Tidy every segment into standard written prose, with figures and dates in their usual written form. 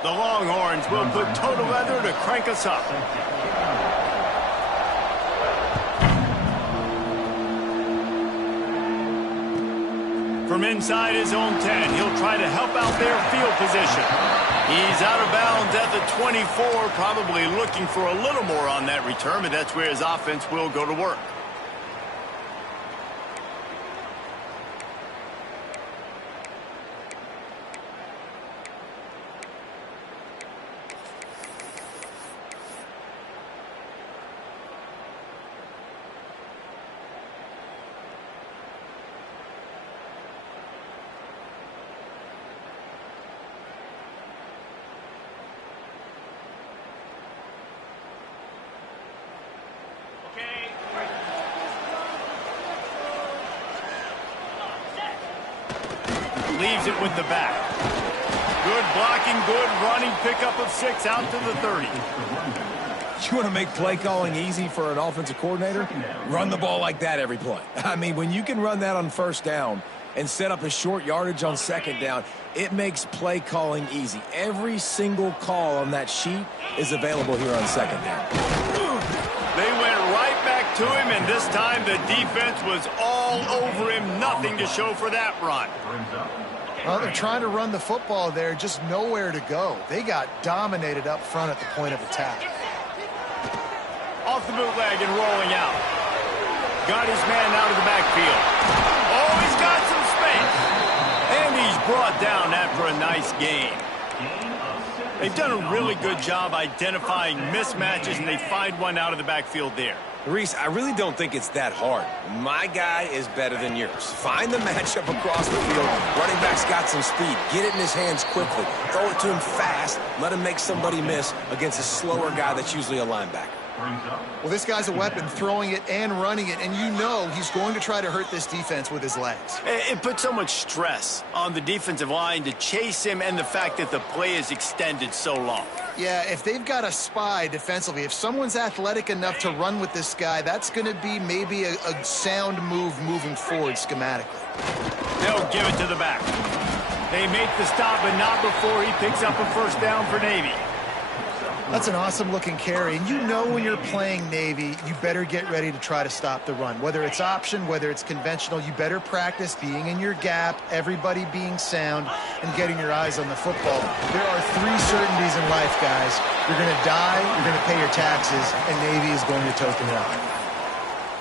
The Longhorns will put total leather to crank us up. From inside his own 10, he'll try to help out their field position. He's out of bounds at the 24, probably looking for a little more on that return, but that's where his offense will go to work. Leaves it with the back. Good blocking, good running, pickup of 6 out to the 30. You want to make play calling easy for an offensive coordinator? Run the ball like that every play. I mean, when you can run that on first down and set up a short yardage on second down, it makes play calling easy. Every single call on that sheet is available here on second down. They went right back to him, and this time the defense was all over him. Nothing to show for that run. Well, they're trying to run the football there, just nowhere to go. They got dominated up front at the point of attack. Off the bootleg and rolling out. Got his man out of the backfield. Oh, he's got some space. And he's brought down after a nice gain. They've done a really good job identifying mismatches, and they find one out of the backfield there. Reese, I really don't think it's that hard. My guy is better than yours. Find the matchup across the field. Running back's got some speed. Get it in his hands quickly. Throw it to him fast. Let him make somebody miss against a slower guy that's usually a linebacker. Well, this guy's a weapon, throwing it and running it, and you know he's going to try to hurt this defense with his legs. It puts so much stress on the defensive line to chase him, and the fact that the play is extended so long. Yeah, if they've got a spy defensively, if someone's athletic enough to run with this guy, that's going to be maybe a sound move moving forward schematically. They'll give it to the back. They make the stop, but not before he picks up a first down for Navy. That's an awesome-looking carry, and you know when you're playing Navy, you better get ready to try to stop the run. Whether it's option, whether it's conventional, you better practice being in your gap, everybody being sound, and getting your eyes on the football. There are 3 certainties in life, guys. You're going to die, you're going to pay your taxes, and Navy is going to tote the rock.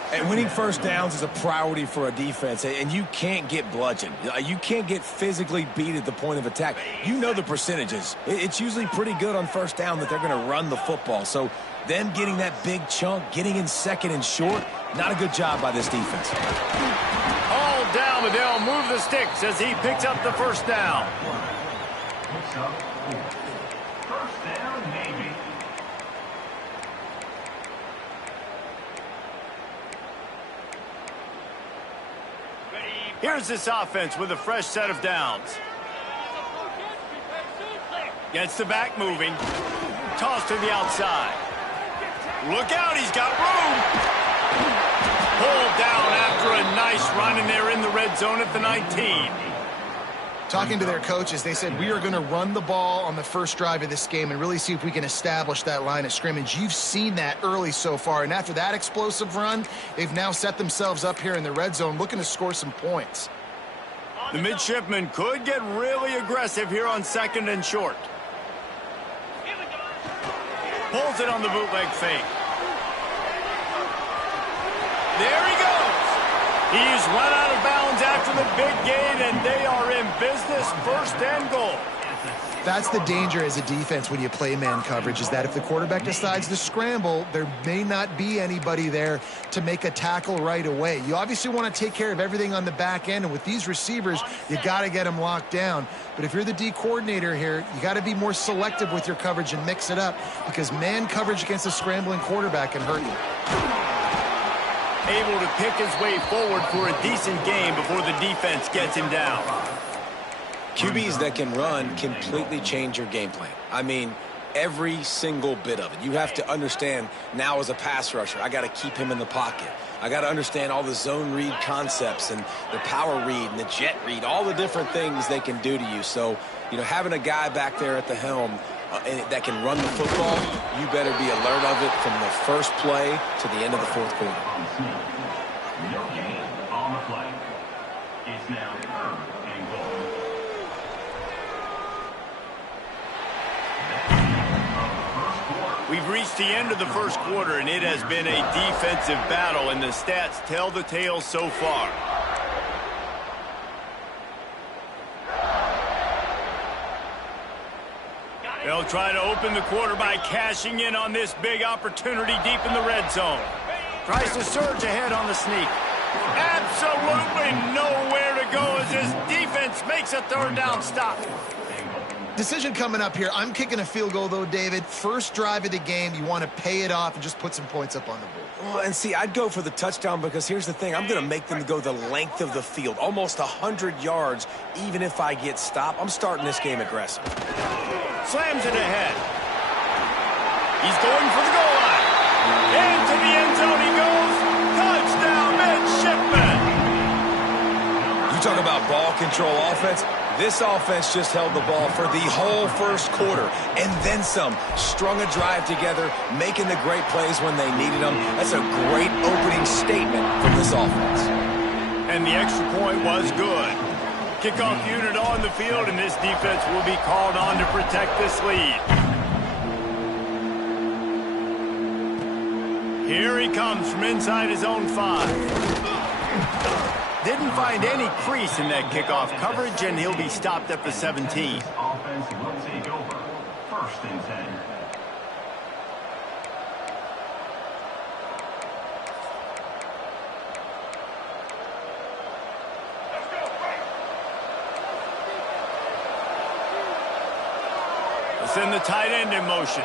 And winning first downs is a priority for a defense, and you can't get bludgeoned. You can't get physically beat at the point of attack. You know the percentages. It's usually pretty good on first down that they're going to run the football. So them getting that big chunk, getting in second and short, not a good job by this defense. All down, but they'll move the sticks as he picks up the first down. First down, Navy. Here's this offense with a fresh set of downs. Gets the back moving. Toss to the outside. Look out, he's got room. Pulled down after a nice run, and they're in the red zone at the 19. Talking to their coaches, they said, we are going to run the ball on the first drive of this game and really see if we can establish that line of scrimmage. You've seen that early so far, and after that explosive run, they've now set themselves up here in the red zone looking to score some points. The midshipmen could get really aggressive here on second and short. Pulls it on the bootleg fake. There he goes. He's run out of bounds after the big gain, and they are in business, first and goal. That's the danger as a defense when you play man coverage, is that if the quarterback decides to scramble, there may not be anybody there to make a tackle right away. You obviously want to take care of everything on the back end, and with these receivers, you got to get them locked down. But if you're the D coordinator here, you got to be more selective with your coverage and mix it up, because man coverage against a scrambling quarterback can hurt you. Able to pick his way forward for a decent game before the defense gets him down. QBs that can run completely change your game plan. I mean, Every single bit of it. You have to understand now as a pass rusher, I got to keep him in the pocket. I got to understand all the zone read concepts and the power read and the jet read, all the different things they can do to you. So, you know, having a guy back there at the helm that can run the football, you better be alert of it from the first play to the end of the fourth quarter. No gain on the play. It's now 3rd and goal. We've reached the end of the first quarter, and it has been a defensive battle, and the stats tell the tale so far. They'll try to open the quarter by cashing in on this big opportunity deep in the red zone. Tries to surge ahead on the sneak. Absolutely nowhere to go as this defense makes a 3rd down stop. Decision coming up here. I'm kicking a field goal, though, David. First drive of the game. You want to pay it off and just put some points up on the board. Well, and see, I'd go for the touchdown because here's the thing. I'm going to make them go the length of the field, almost 100 yards, even if I get stopped. I'm starting this game aggressive. Slams it ahead. He's going for the goal line. Into the end zone he goes. Touchdown, midshipman. You talk about ball control offense. This offense just held the ball for the whole first quarter and then some. Strung a drive together, making the great plays when they needed them. That's a great opening statement from this offense. And the extra point was good. Kickoff unit on the field, and this defense will be called on to protect this lead. Here he comes from inside his own 5. Didn't find any crease in that kickoff coverage, and he'll be stopped at the 17. Offense will take over. 1st and 10. Send the tight end in motion.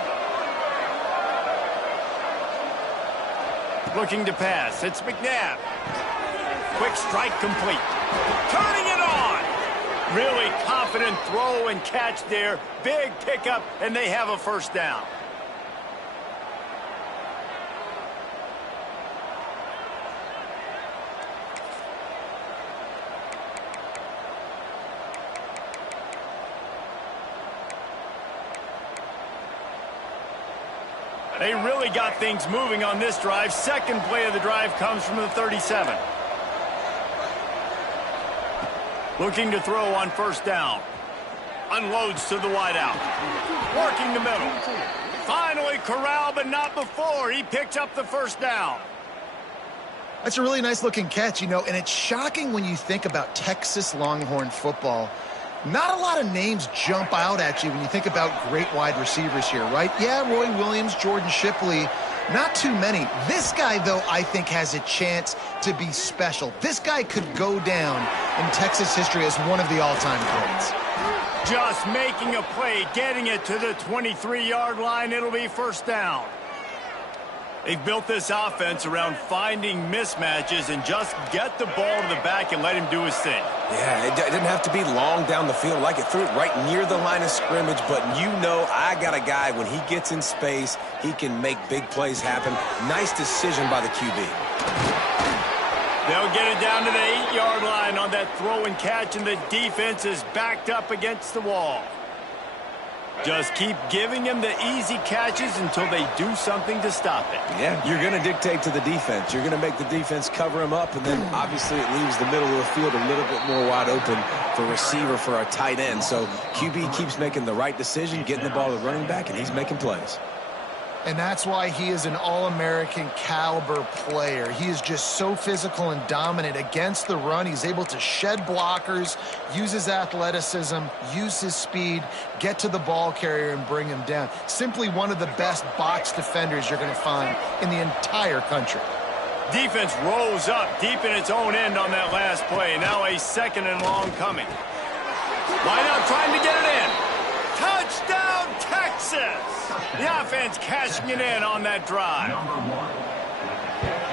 Looking to pass. It's McNabb. Quick strike complete. Turning it on. Really confident throw and catch there. Big pickup, and they have a 1st down. They really got things moving on this drive. 2nd play of the drive comes from the 37. Looking to throw on 1st down. Unloads to the wideout. Working the middle. Finally corralled, but not before. He picks up the 1st down. That's a really nice looking catch, you know, and it's shocking when you think about Texas Longhorn football. Not a lot of names jump out at you when you think about great wide receivers here, right? Yeah, Roy Williams, Jordan Shipley, not too many. This guy, though, I think has a chance to be special. This guy could go down in Texas history as one of the all-time greats. Just making a play, getting it to the 23-yard line. It'll be 1st down. They've built this offense around finding mismatches and just get the ball to the back and let him do his thing. Yeah, it didn't have to be long down the field. Like it threw it right near the line of scrimmage, but you know I got a guy, when he gets in space, he can make big plays happen. Nice decision by the QB. They'll get it down to the 8-yard line on that throw and catch, and the defense is backed up against the wall. Just keep giving him the easy catches until they do something to stop it. Yeah, you're going to dictate to the defense. You're going to make the defense cover him up, and then obviously it leaves the middle of the field a little bit more wide open for receiver, for a tight end. So QB keeps making the right decision, getting the ball to the running back, and he's making plays. And that's why he is an All-American caliber player. He is just so physical and dominant against the run. He's able to shed blockers, use his athleticism, use his speed, get to the ball carrier and bring him down. Simply one of the best box defenders you're going to find in the entire country. Defense rose up deep in its own end on that last play. Now a 2nd and long coming. Line out trying to get it in. Touchdown, Texas! The offense cashing it in on that drive.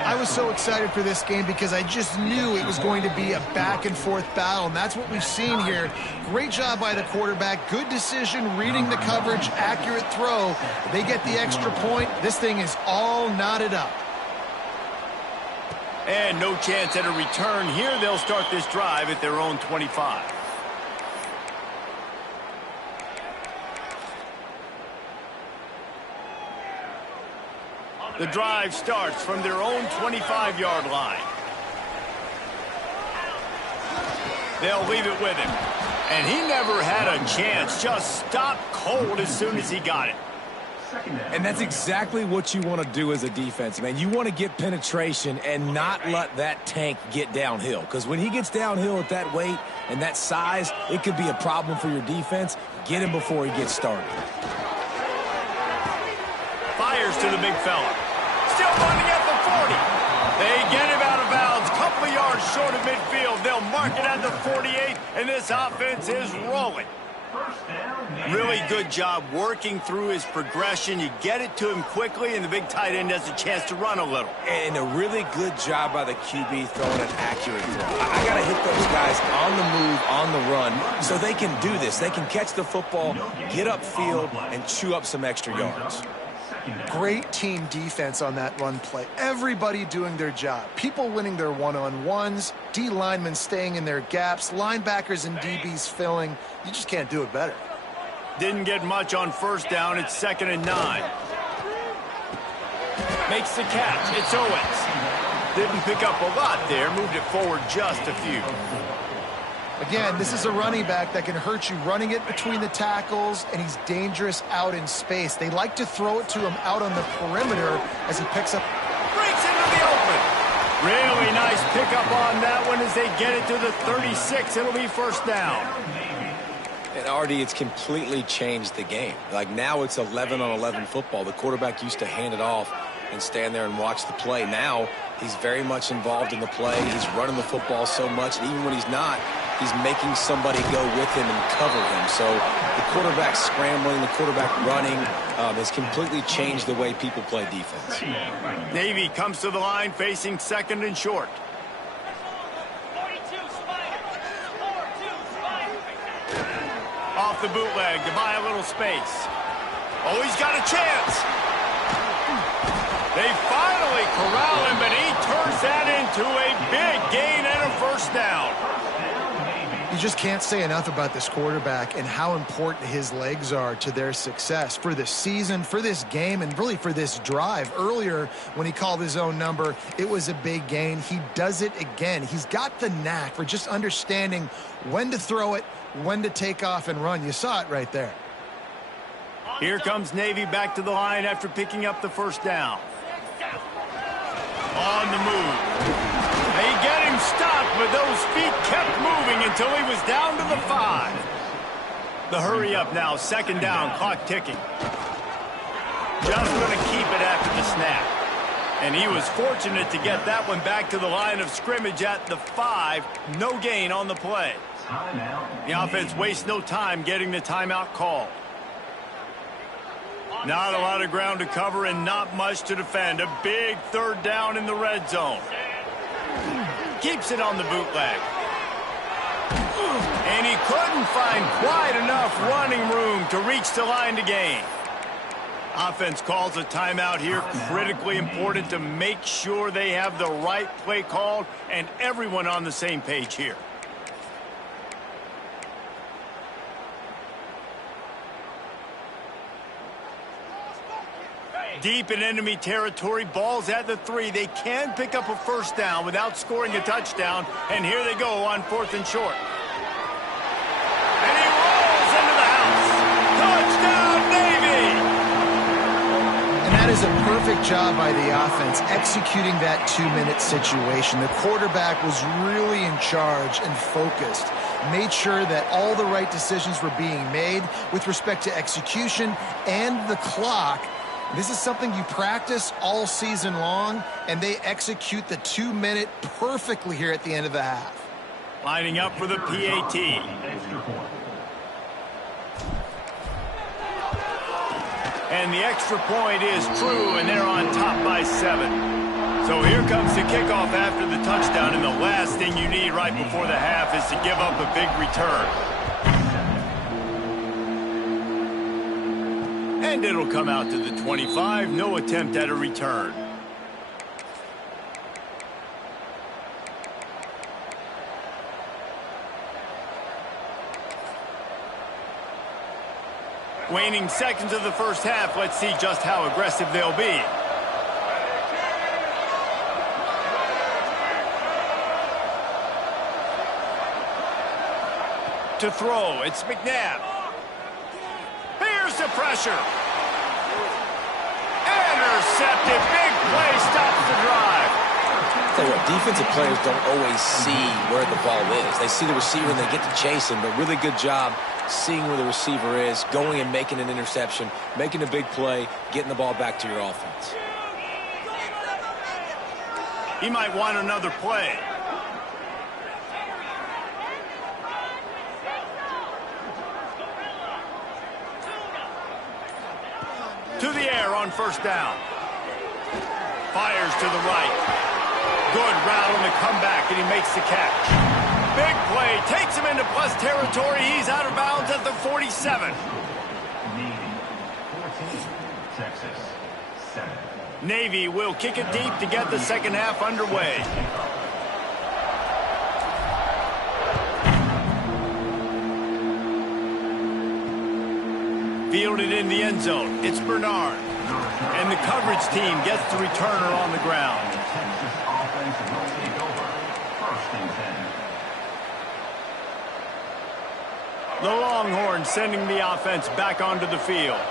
I was so excited for this game because I just knew it was going to be a back-and-forth battle, and that's what we've seen here. Great job by the quarterback. Good decision, reading the coverage, accurate throw. They get the extra point. This thing is all knotted up. And no chance at a return here. They'll start this drive at their own 25. The drive starts from their own 25-yard line. They'll leave it with him. And he never had a chance. Just stopped cold as soon as he got it. And that's exactly what you want to do as a defense, man. You want to get penetration and not let that tank get downhill. Because when he gets downhill at that weight and that size, it could be a problem for your defense. Get him before he gets started. Fires to the big fella. Still running at the 40. They get him out of bounds. Couple of yards short of midfield. They'll mark it at the 48, and this offense is rolling. Really good job working through his progression. You get it to him quickly, and the big tight end has a chance to run a little. And a really good job by the QB throwing an accurate throw. I got to hit those guys on the move, on the run, so they can do this. They can catch the football, get upfield, and chew up some extra yards. Great team defense on that run play. Everybody doing their job. People winning their one-on-ones, D linemen staying in their gaps, linebackers and DBs filling. You just can't do it better. Didn't get much on first down. It's 2nd and 9. Makes the catch. It's Owens. Didn't pick up a lot there. Moved it forward just a few. Again, this is a running back that can hurt you running it between the tackles, and he's dangerous out in space. They like to throw it to him out on the perimeter as he picks up. Breaks into the open. Really nice pickup on that one as they get it to the 36. It'll be first down. And Artie, it's completely changed the game. Like now it's 11-on-11 football. The quarterback used to hand it off and stand there and watch the play. Now he's very much involved in the play. He's running the football so much, and even when he's not, he's making somebody go with him and cover him. So the quarterback scrambling, the quarterback running has completely changed the way people play defense. Navy comes to the line facing 2nd and short. Off the bootleg to buy a little space. Oh, he's got a chance. They finally corral him, but he turns that into a big gain and a first down. You just can't say enough about this quarterback and how important his legs are to their success for this season, for this game, and really for this drive. Earlier, when he called his own number, it was a big gain. He does it again. He's got the knack for just understanding when to throw it, when to take off and run. You saw it right there. Here comes Navy back to the line after picking up the first down. On the move. They get him stopped, but those feet kept moving until he was down to the 5. The hurry up now, 2nd down, clock ticking. Just going to keep it after the snap. And he was fortunate to get that one back to the line of scrimmage at the 5. No gain on the play. The offense wastes no time getting the timeout call. Not a lot of ground to cover and not much to defend. A big 3rd down in the red zone. Keeps it on the bootleg. And he couldn't find quite enough running room to reach the line to gain. Offense calls a timeout here. Critically important to make sure they have the right play called and everyone on the same page here. Deep in enemy territory, ball's at the 3. They can pick up a first down without scoring a touchdown, and here they go on 4th and short. And he rolls into the house. Touchdown, Navy! And that is a perfect job by the offense executing that 2-minute situation. The quarterback was really in charge and focused. Made sure that all the right decisions were being made with respect to execution and the clock. This is something you practice all season long, and they execute the 2-minute perfectly here at the end of the half. Lining up for the PAT. And the extra point is true, and they're on top by 7. So here comes the kickoff after the touchdown, and the last thing you need right before the half is to give up a big return. And it'll come out to the 25. No attempt at a return. Waning seconds of the first half. Let's see just how aggressive they'll be. To throw, it's McNabb. Here's the pressure. Intercepted. Big play stops the drive. Tell you what, defensive players don't always see where the ball is. They see the receiver and they get to chase him, but really good job seeing where the receiver is, going and making an interception, making a big play, getting the ball back to your offense. He might want another play. To the air on first down. Fires to the right. Good route on the comeback, and he makes the catch. Big play. Takes him into plus territory. He's out of bounds at the 47. Texas, 7. Navy will kick it deep to get the second half underway. Fielded in the end zone. It's Bernard. And the coverage team gets the returner on the ground. Texas offense will take over. 1st and 10. The Longhorns sending the offense back onto the field.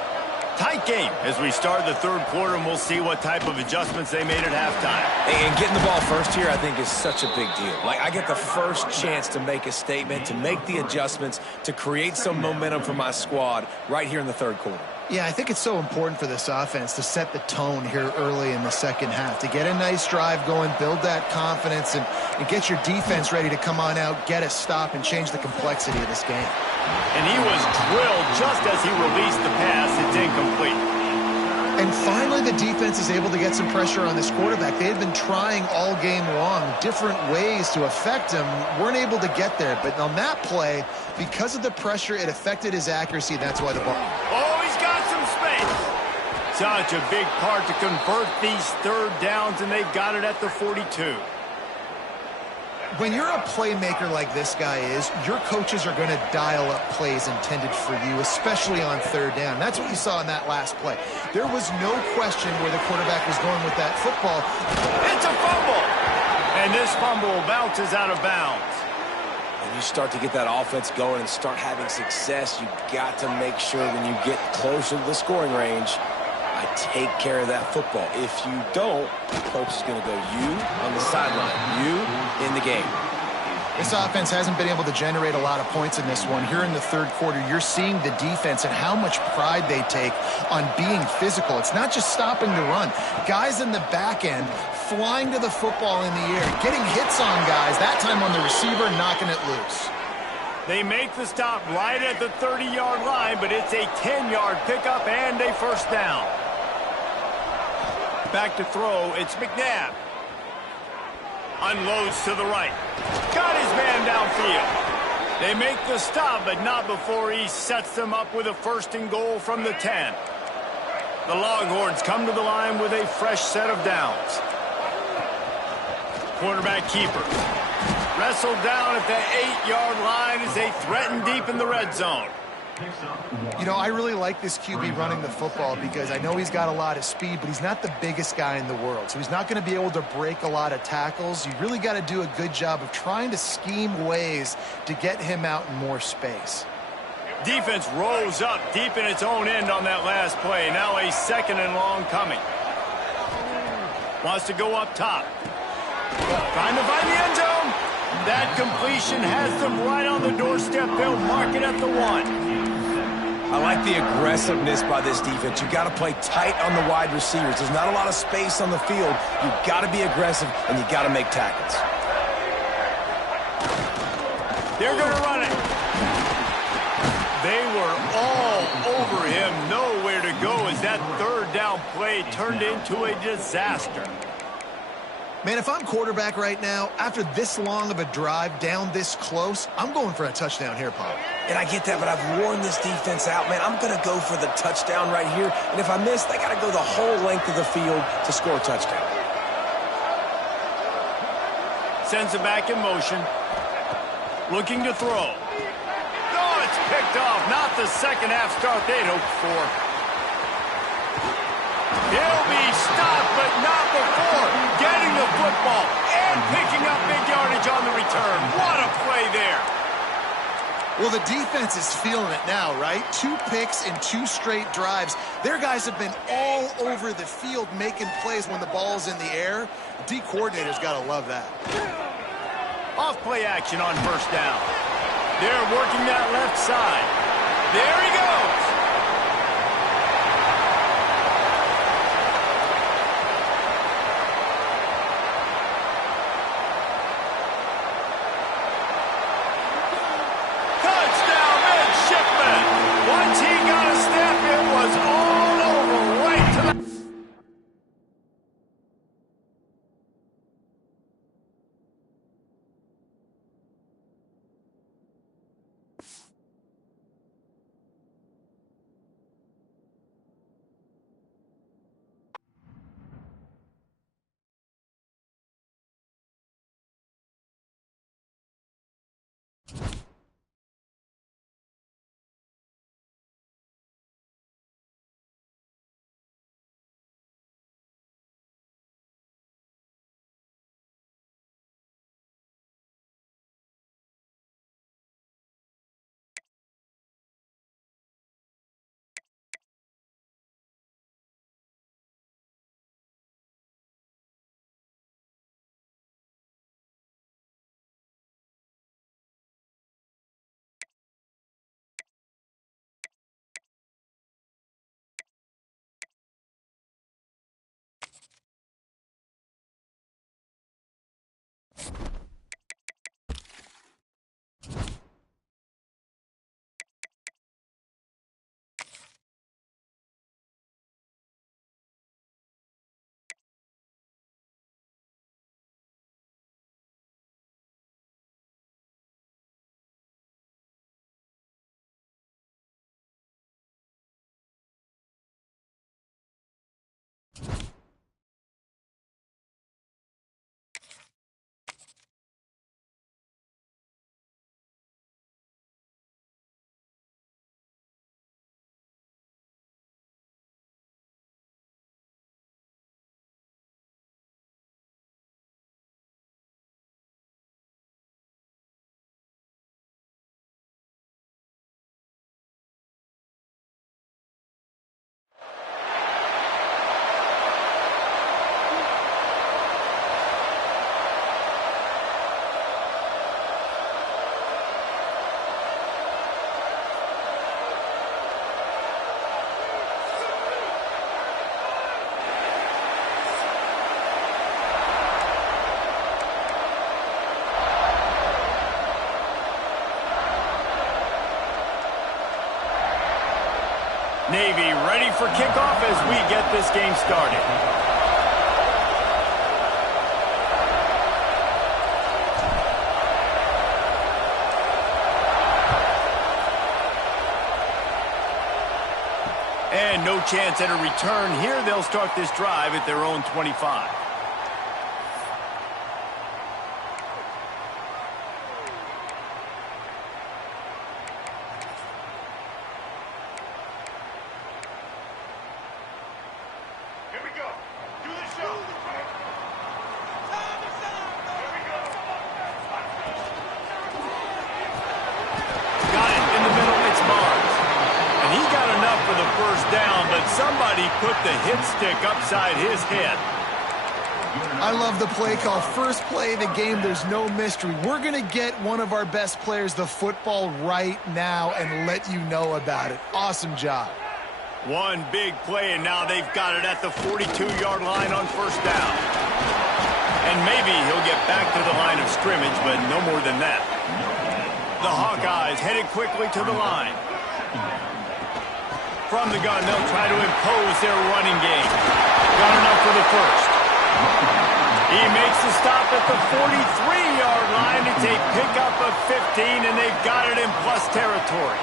Tight game as we start the third quarter, and we'll see what type of adjustments they made at halftime. And getting the ball first here, I think, is such a big deal. Like, I get the first chance to make a statement, to make the adjustments, to create some momentum for my squad right here in the third quarter. Yeah, I think it's so important for this offense to set the tone here early in the second half, to get a nice drive going, build that confidence, and get your defense ready to come on out, get a stop, and change the complexity of this game. And he was drilled just as he released the pass. It's incomplete. And finally, the defense is able to get some pressure on this quarterback. They had been trying all game long, different ways to affect him, weren't able to get there. But on that play, because of the pressure, it affected his accuracy. That's why the ball... Oh, he's got some space. Such a big part to convert these third downs, and they've got it at the 42. When you're a playmaker like this guy is, your coaches are going to dial up plays intended for you, especially on third down. That's what you saw in that last play. There was no question where the quarterback was going with that football. It's a fumble. And this fumble bounces out of bounds. When you start to get that offense going and start having success, you got to make sure when you get closer to the scoring range, I take care of that football. If you don't, the coach is going to go, you on the sideline, you in the game. This offense hasn't been able to generate a lot of points in this one. Here in the third quarter, you're seeing the defense and how much pride they take on being physical. It's not just stopping the run. Guys in the back end flying to the football in the air, getting hits on guys, that time on the receiver, knocking it loose. They make the stop right at the 30-yard line, but it's a 10-yard pickup and a first down. Back to throw, it's McNabb. Unloads to the right. Got his man downfield. They make the stop, but not before he sets them up with a first and goal from the 10. The Longhorns come to the line with a fresh set of downs. Quarterback keeper. Wrestled down at the 8-yard line as they threaten deep in the red zone. You know, I really like this QB running the football because I know he's got a lot of speed, but he's not the biggest guy in the world. So he's not going to be able to break a lot of tackles. You really got to do a good job of trying to scheme ways to get him out in more space. Defense rose up deep in its own end on that last play. Now a second and long coming. Wants to go up top. Trying to find the end zone. That completion has them right on the doorstep. They'll mark it at the 1. I like the aggressiveness by this defense. You got to play tight on the wide receivers. There's not a lot of space on the field. You got to be aggressive, and you got to make tackles. They're going to run it. They were all over him. Nowhere to go as that third down play turned into a disaster. Man, if I'm quarterback right now, after this long of a drive down this close, I'm going for a touchdown here, Pop. And I get that, but I've worn this defense out, man. I'm going to go for the touchdown right here. And if I miss, they got to go the whole length of the field to score a touchdown. Sends it back in motion. Looking to throw. Oh, it's picked off. Not the second half start they'd hoped for. He'll be stopped, but not before getting the football and picking up big yardage on the return. What a play there. Well, the defense is feeling it now, right? 2 picks in 2 straight drives. Their guys have been all over the field making plays when the ball's in the air. D coordinator's got to love that. Off play action on first down. They're working that left side. There he goes. Once he got a step, it was all over right to the... Navy ready for kickoff as we get this game started. And no chance at a return here. They'll start this drive at their own 25. Put the hit stick upside his head. I love the play call. First play of the game, there's no mystery. We're going to get one of our best players the football right now and let you know about it. Awesome job. One big play, and now they've got it at the 42-yard line on first down. And maybe he'll get back to the line of scrimmage, but no more than that. The Hawkeyes headed quickly to the line. From the gun, they'll try to impose their running game. Got enough for the first. He makes the stop at the 43-yard line. It's a pickup of 15, and they've got it in plus territory.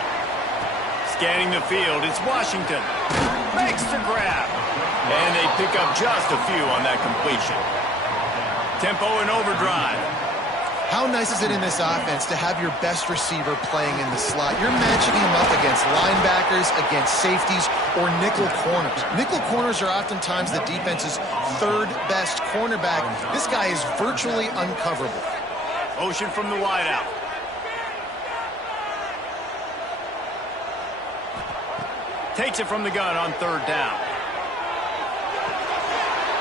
Scanning the field, it's Washington. Makes the grab. And they pick up just a few on that completion. Tempo and overdrive. How nice is it in this offense to have your best receiver playing in the slot? You're matching him up against linebackers, against safeties, or nickel corners. Nickel corners are oftentimes the defense's third best cornerback. This guy is virtually uncoverable. Motion from the wideout. Takes it from the gun on third down.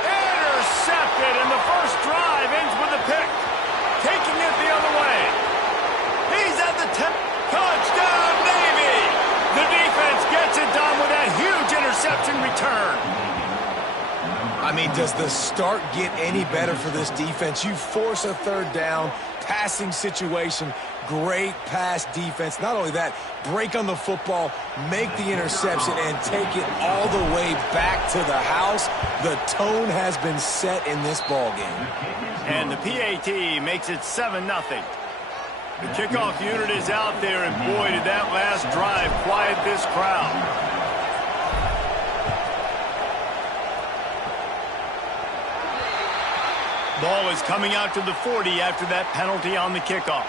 Intercepted, and the first drive ends with a pick. Taking it the other way. He's at the 10. Touchdown, Navy! The defense gets it done with that huge interception return. I mean, does the start get any better for this defense? You force a third down, passing situation, great pass defense. Not only that, break on the football, make the interception, and take it all the way back to the house. The tone has been set in this ball game. And the PAT makes it 7-0. The kickoff unit is out there, and boy, did that last drive quiet this crowd. Ball is coming out to the 40 after that penalty on the kickoff.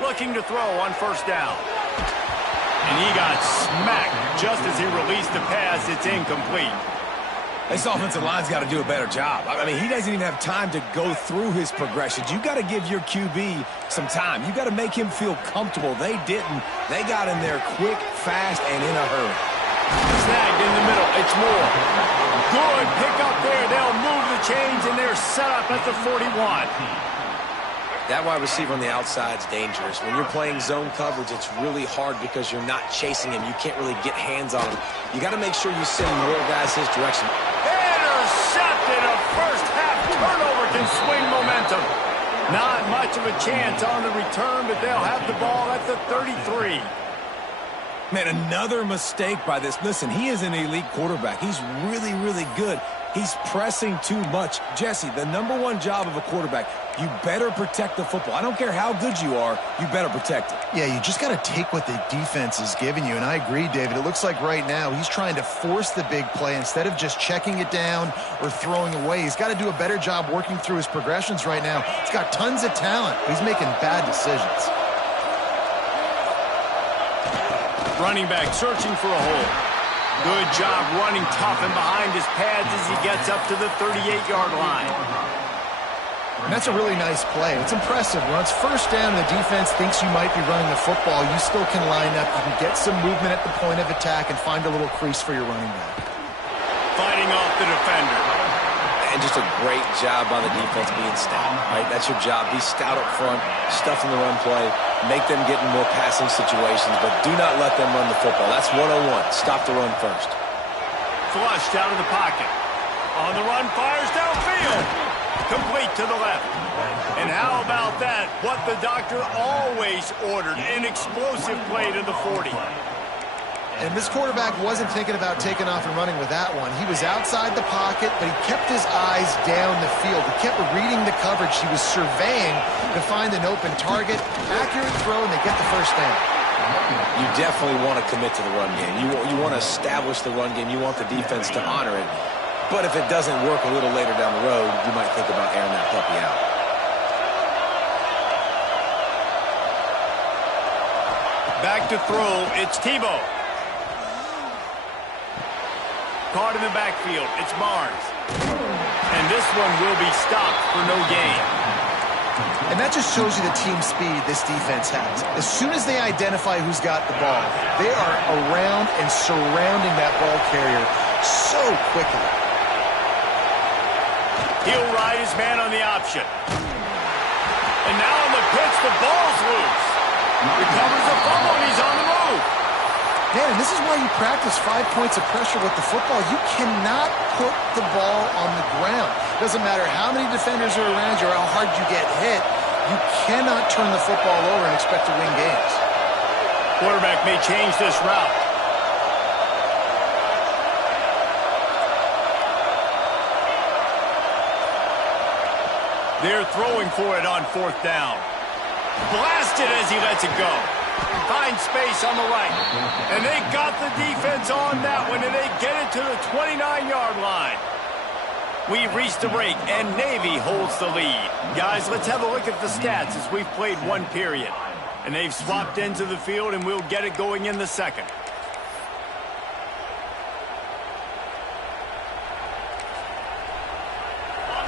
Looking to throw on first down. And he got smacked just as he released the pass. It's incomplete. This offensive line's got to do a better job. I mean, he doesn't even have time to go through his progressions. You got to give your QB some time. You got to make him feel comfortable. They didn't. They got in there quick, fast, and in a hurry. Snagged in the middle. It's Moore. Good pick up there. They'll move the chains, and they're set up at the 41. That wide receiver on the outside is dangerous. When you're playing zone coverage, it's really hard because you're not chasing him. You can't really get hands on him. You got to make sure you send more guys his direction. Intercepted. A first-half turnover can swing momentum. Not much of a chance on the return, but they'll have the ball at the 33. Man, another mistake by this. Listen, he is an elite quarterback. He's really, really good. He's pressing too much. Jesse, the number one job of a quarterback, you better protect the football. I don't care how good you are, you better protect it. Yeah, you just got to take what the defense is giving you, and I agree, David. It looks like right now he's trying to force the big play instead of just checking it down or throwing away. He's got to do a better job working through his progressions right now. He's got tons of talent, but he's making bad decisions. Running back searching for a hole. Good job running tough and behind his pads as he gets up to the 38-yard line. And that's a really nice play. It's impressive. When it's first down, the defense thinks you might be running the football. You still can line up. You can get some movement at the point of attack and find a little crease for your running back. Fighting off the defender. And just a great job by the defense being stout, right? That's your job. Be stout up front, stuff in the run play, make them get in more passing situations, but do not let them run the football. That's 101. Stop the run first. Flushed out of the pocket. On the run, fires downfield. Complete to the left. And how about that? What the doctor always ordered, an explosive play to the 40. And this quarterback wasn't thinking about taking off and running with that one. He was outside the pocket, but he kept his eyes down the field. He kept reading the coverage. He was surveying to find an open target. Accurate throw, and they get the first down. You definitely want to commit to the run game. You want to establish the run game. You want the defense to honor it. But if it doesn't work a little later down the road, you might think about airing that puppy out. Back to throw, it's Tebow. Caught in the backfield, it's Barnes. And this one will be stopped for no gain. And that just shows you the team speed this defense has. As soon as they identify who's got the ball, they are around and surrounding that ball carrier so quickly. He'll ride his man on the option. And now on the pitch, the ball's loose. Recovers the fumble, and he's on the move. Man, and this is why you practice 5 points of pressure with the football. You cannot put the ball on the ground. Doesn't matter how many defenders are around you or how hard you get hit. You cannot turn the football over and expect to win games. Quarterback may change this route. They're throwing for it on 4th down. Blasted as he lets it go. Finds space on the right. And they got the defense on that one, and they get it to the 29-yard line. We've reached the break, and Navy holds the lead. Guys, let's have a look at the stats as we've played 1 period. And they've swapped into the field, and we'll get it going in the second.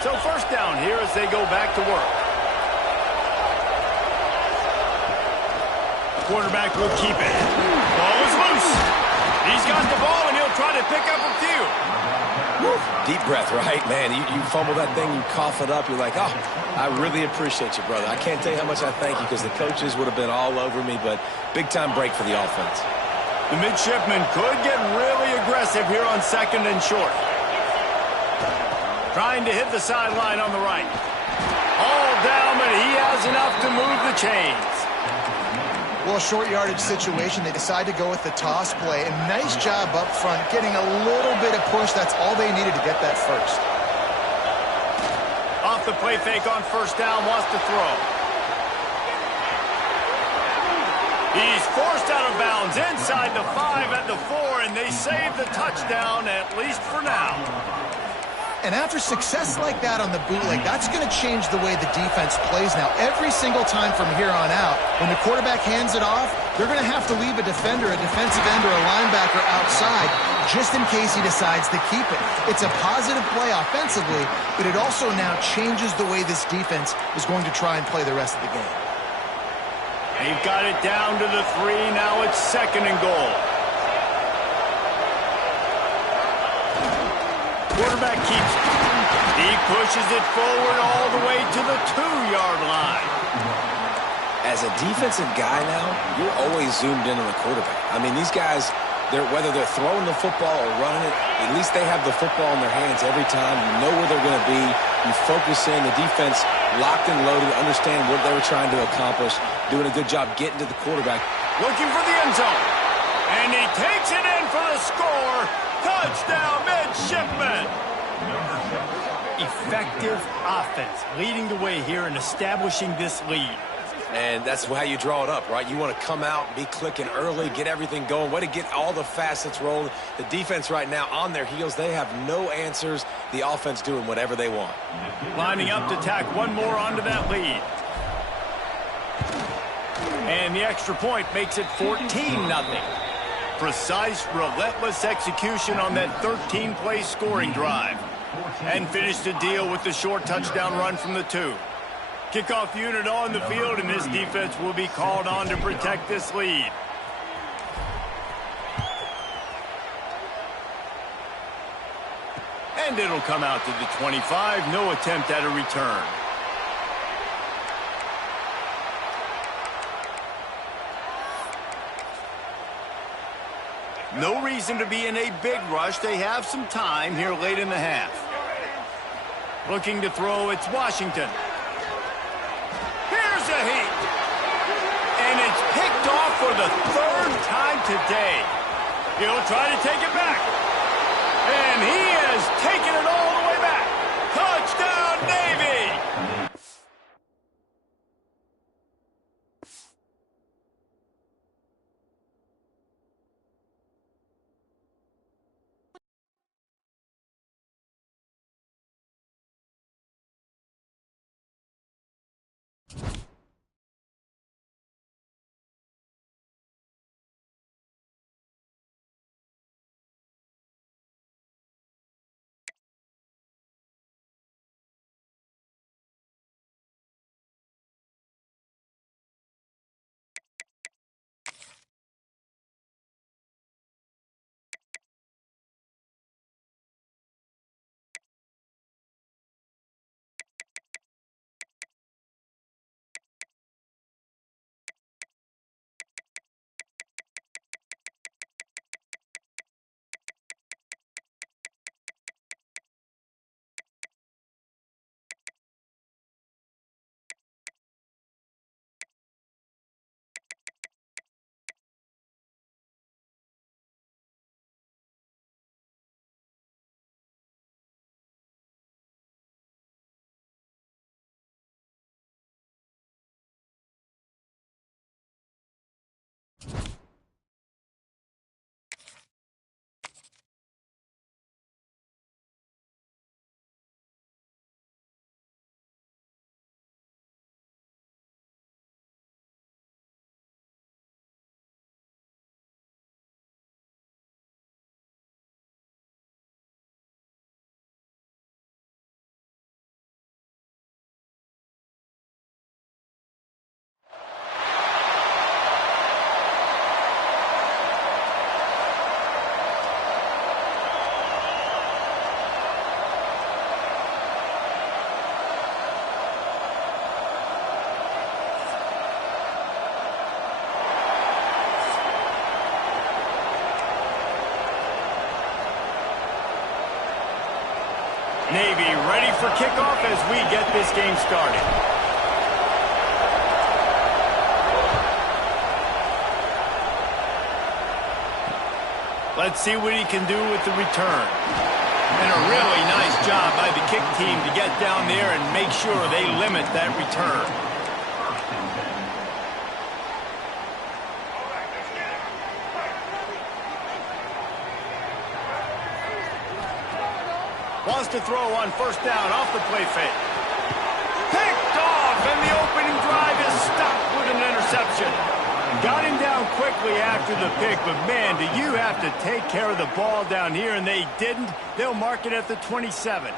So 1st down here as they go back to work. Quarterback will keep it. Ball is loose. He's got the ball, and he'll try to pick up a few. Woo. Deep breath, right? Man, you fumble that thing, you cough it up, you're like, oh, I really appreciate you, brother. I can't tell you how much I thank you because the coaches would have been all over me, but big-time break for the offense. The midshipman could get really aggressive here on 2nd and short. Trying to hit the sideline on the right. All down, but he has enough to move the chains. Well, short yardage situation, they decide to go with the toss play. And nice job up front, getting a little bit of push. That's all they needed to get that first. Off the play fake on 1st down, wants to throw. He's forced out of bounds inside the 5 at the 4, and they save the touchdown, at least for now. And after success like that on the bootleg, that's going to change the way the defense plays now. Every single time from here on out, when the quarterback hands it off, they're going to have to leave a defender, a defensive end, or a linebacker outside just in case he decides to keep it. It's a positive play offensively, but it also now changes the way this defense is going to try and play the rest of the game. They've got it down to the 3. Now it's 2nd and goal. Quarterback keeps it. He pushes it forward all the way to the 2-yard line. As a defensive guy now, you're always zoomed in on the quarterback. I mean, these guys, whether they're throwing the football or running it, at least they have the football in their hands every time. You know where they're going to be. You focus in. The defense locked and loaded, understand what they were trying to accomplish, doing a good job getting to the quarterback. Looking for the end zone. And he takes it in for the score. Touchdown, midshipman. Effective offense leading the way here and establishing this lead. And that's how you draw it up, right? You want to come out, be clicking early, get everything going, way to get all the facets rolling. The defense right now on their heels, they have no answers. The offense doing whatever they want. Lining up to tack one more onto that lead. And the extra point makes it 14-0. Precise, relentless execution on that 13-play scoring drive. And finished the deal with the short touchdown run from the 2. Kickoff unit on the field, and this defense will be called on to protect this lead. And it'll come out to the 25. No attempt at a return. No reason to be in a big rush. They have some time here late in the half. Looking to throw, it's Washington. Here's a heat. And it's picked off for the 3rd time today. He'll try to take it back. And he has taken it all the way back. Touchdown, Navy! Navy ready for kickoff as we get this game started. Let's see what he can do with the return. And a really nice job by the kick team to get down there and make sure they limit that return. Wants to throw on first down off the play fake. Picked off, and the opening drive is stopped with an interception. Got him down quickly after the pick, but man, do you have to take care of the ball down here, and they didn't. They'll mark it at the 27.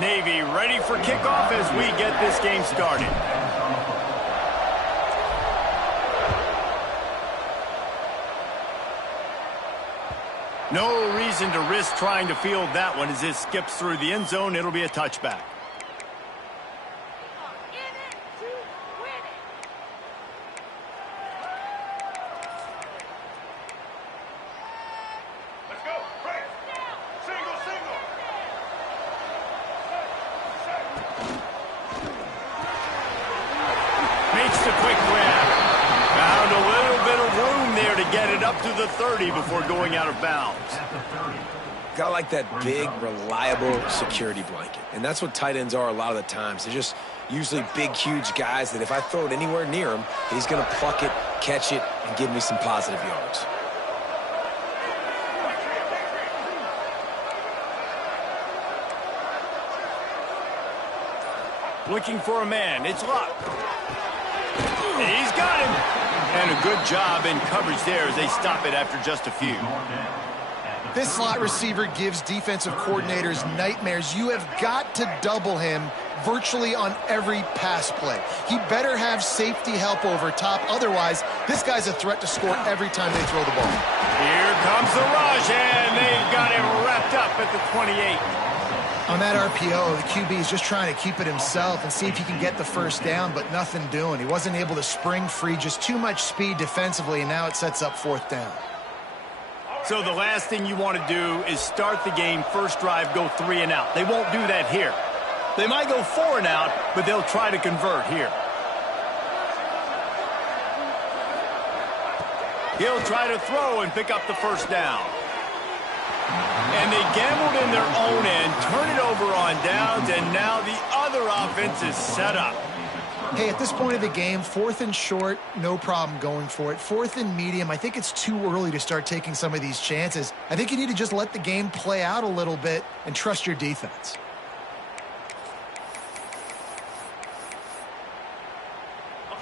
Navy ready for kickoff as we get this game started. No reason to risk trying to field that one as this skips through the end zone. It'll be a touchback. To the 30 before going out of bounds. Got like that big, reliable security blanket. And that's what tight ends are a lot of the times. They're just usually big, huge guys that if I throw it anywhere near him, he's going to pluck it, catch it, and give me some positive yards. Looking for a man. It's locked. He's got him. And a good job in coverage there as they stop it after just a few. This slot receiver gives defensive coordinators nightmares. You have got to double him virtually on every pass play. He better have safety help over top. Otherwise, this guy's a threat to score every time they throw the ball. Here comes the rush, and they've got him wrapped up at the 28. On that RPO, the QB is just trying to keep it himself and see if he can get the first down, but nothing doing. He wasn't able to spring free, just too much speed defensively, and now it sets up 4th down. So the last thing you want to do is start the game, first drive, go 3 and out. They won't do that here. They might go 4 and out, but they'll try to convert here. He'll try to throw and pick up the first down. And they gambled in their own end, turn it over on downs, and now the other offense is set up. Hey, at this point of the game, 4th and short, no problem going for it. 4th and medium, I think it's too early to start taking some of these chances. I think you need to just let the game play out a little bit and trust your defense.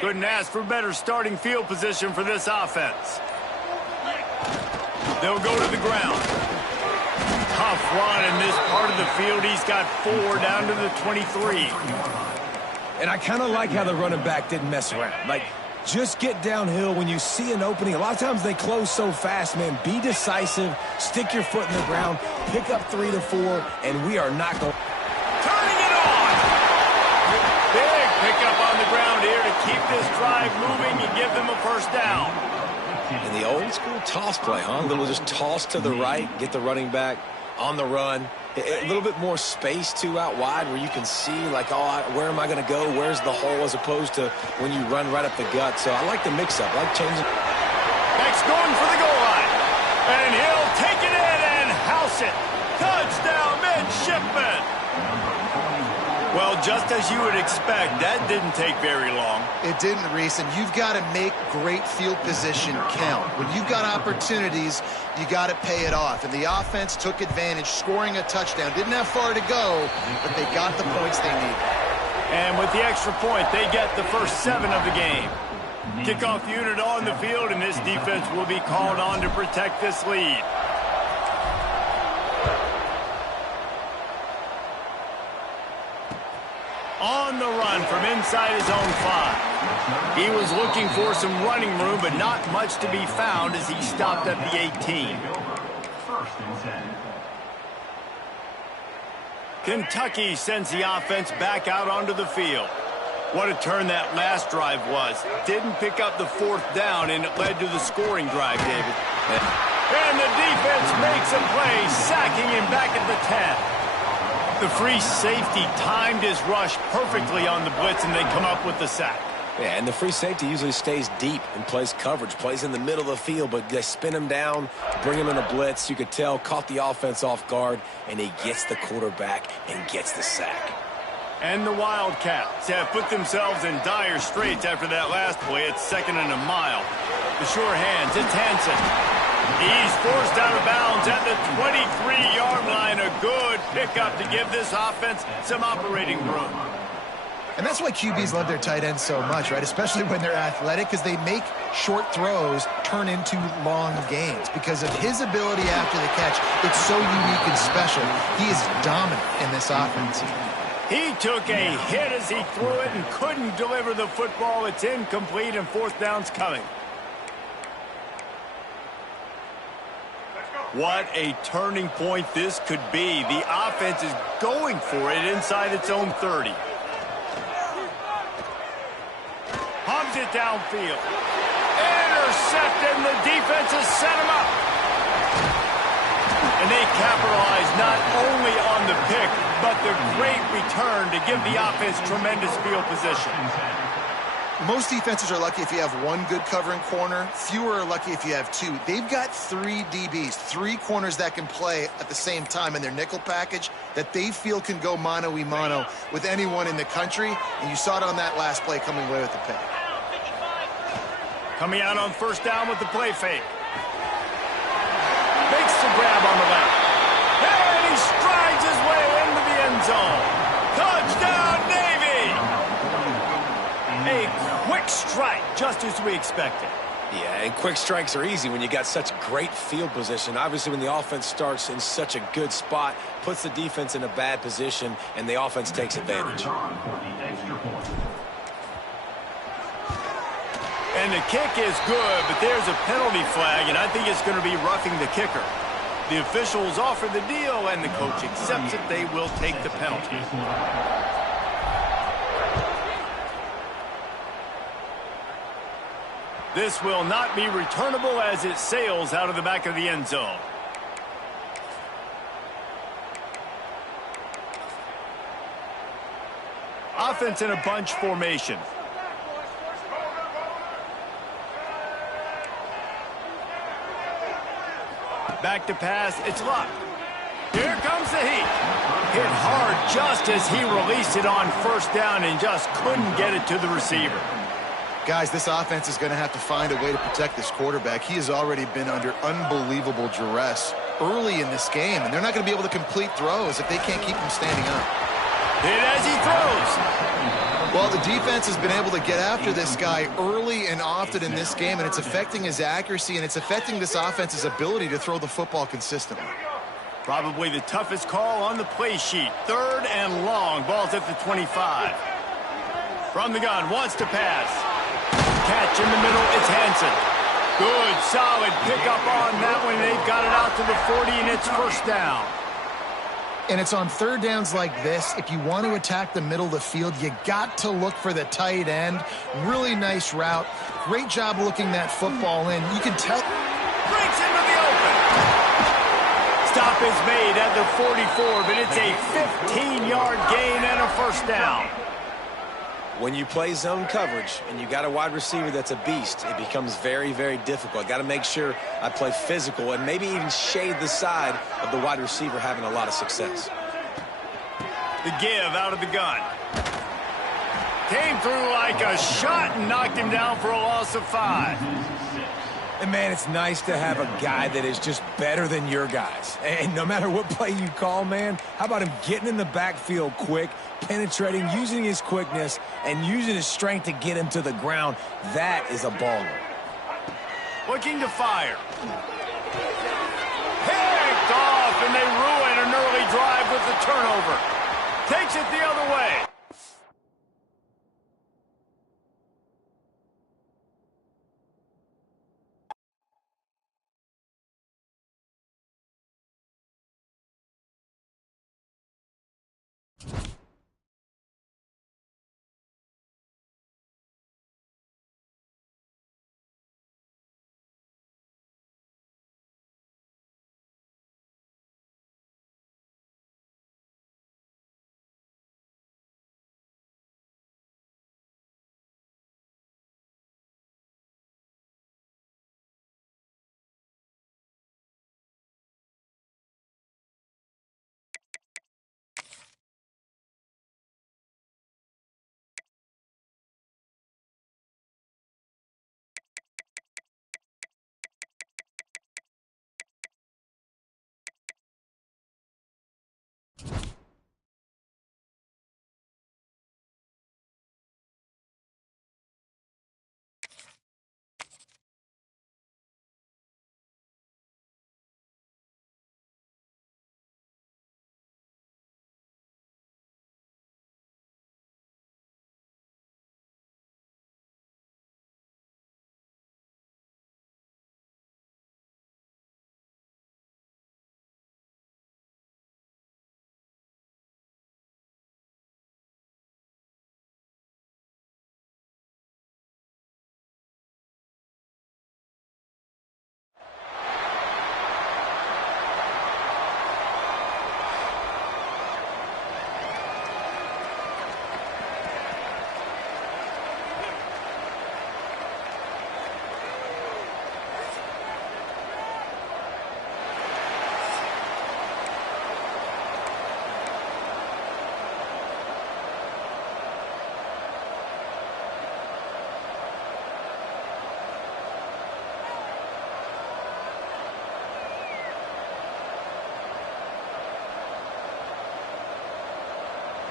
Couldn't ask for better starting field position for this offense. They'll go to the ground. Tough run in this part of the field. He's got 4 down to the 23. And I kind of like how the running back didn't mess around. Like, just get downhill when you see an opening. A lot of times they close so fast, man. Be decisive, stick your foot in the ground, pick up 3 to 4, and we are not going. Turning it on! Big pickup on the ground here to keep this drive moving and give them a first down. And the old school toss play, huh? A little just toss to the right, get the running back on the run. A little bit more space, too, out wide where you can see, like, oh, where am I going to go? Where's the hole, as opposed to when you run right up the gut. So I like the mix-up. I like changing. Next going for the goal line. And he'll take it in and house it. Touchdown, midshipman. Well, just as you would expect, that didn't take very long. It didn't, Reese, and you've got to make great field position count. When you've got opportunities, you got to pay it off. And the offense took advantage, scoring a touchdown. Didn't have far to go, but they got the points they needed. And with the extra point, they get the first 7 of the game. Kickoff unit on the field, and this defense will be called on to protect this lead. On the run from inside his own 5. He was looking for some running room, but not much to be found as he stopped at the 18. Kentucky sends the offense back out onto the field. What a turn that last drive was. Didn't pick up the 4th down, and it led to the scoring drive, David. And the defense makes a play, sacking him back at the 10. The free safety timed his rush perfectly on the blitz, and they come up with the sack. Yeah, and the free safety usually stays deep and plays coverage, plays in the middle of the field, but they spin him down, bring him in a blitz. You could tell, caught the offense off guard, and he gets the quarterback and gets the sack. And the Wildcats have put themselves in dire straits after that last play. It's 2nd and a mile. The sure hands, it's Hansen. He's forced out of bounds at the 23-yard line. A good pickup to give this offense some operating room. And that's why QBs love their tight ends so much, right? Especially when they're athletic, because they make short throws turn into long gains. Because of his ability after the catch, it's so unique and special. He is dominant in this offense. He took a hit as he threw it and couldn't deliver the football. It's incomplete, and 4th down's coming. What a turning point this could be. The offense is going for it inside its own 30. Hums it downfield. Intercepted, and the defense has set him up. And they capitalize not only on the pick, but the great return to give the offense tremendous field position. Most defenses are lucky if you have 1 good covering corner. Fewer are lucky if you have 2. They've got 3 DBs, 3 corners that can play at the same time in their nickel package that they feel can go mano-a-mano with anyone in the country. And you saw it on that last play coming away with the pick. Coming out on 1st down with the play fake. Makes the grab on the left. And he strides his way into the end zone. Touchdown, Navy! A quick strike, just as we expected. Yeah, and quick strikes are easy when you got such great field position. Obviously, when the offense starts in such a good spot, puts the defense in a bad position, and the offense takes advantage. And the kick is good, but there's a penalty flag, and I think it's going to be roughing the kicker. The officials offer the deal, and the coach accepts it. They will take the penalty. This will not be returnable as it sails out of the back of the end zone. Offense in a bunch formation. Back to pass. It's Luck. Here comes the heat. Hit hard just as he released it on first down and just couldn't get it to the receiver. Guys, this offense is going to have to find a way to protect this quarterback. He has already been under unbelievable duress early in this game, and they're not going to be able to complete throws if they can't keep him standing up. Hit as he throws. Well, the defense has been able to get after this guy early and often in this game, and it's affecting his accuracy, and it's affecting this offense's ability to throw the football consistently. Probably the toughest call on the play sheet. 3rd and long. Ball's at the 25. From the gun, wants to pass. Catch in the middle, it's Hansen. Good, solid pickup on that one. They've got it out to the 40, and it's first down. And it's on 3rd downs like this. If you want to attack the middle of the field, you got to look for the tight end. Really nice route. Great job looking that football in. You can tell. Breaks into the open. Stop is made at the 44, but it's a 15-yard gain and a first down. When you play zone coverage and you got a wide receiver that's a beast, it becomes very, very difficult. Got to make sure I play physical and maybe even shade the side of the wide receiver having a lot of success. The give out of the gun. Came through like a shot and knocked him down for a loss of 5. And, man, it's nice to have a guy that is just better than your guys. And no matter what play you call, man, how about him getting in the backfield quick, penetrating, using his quickness, and using his strength to get him to the ground? That is a baller. Looking to fire. Picked off, and they ruin an early drive with the turnover. Takes it the other way.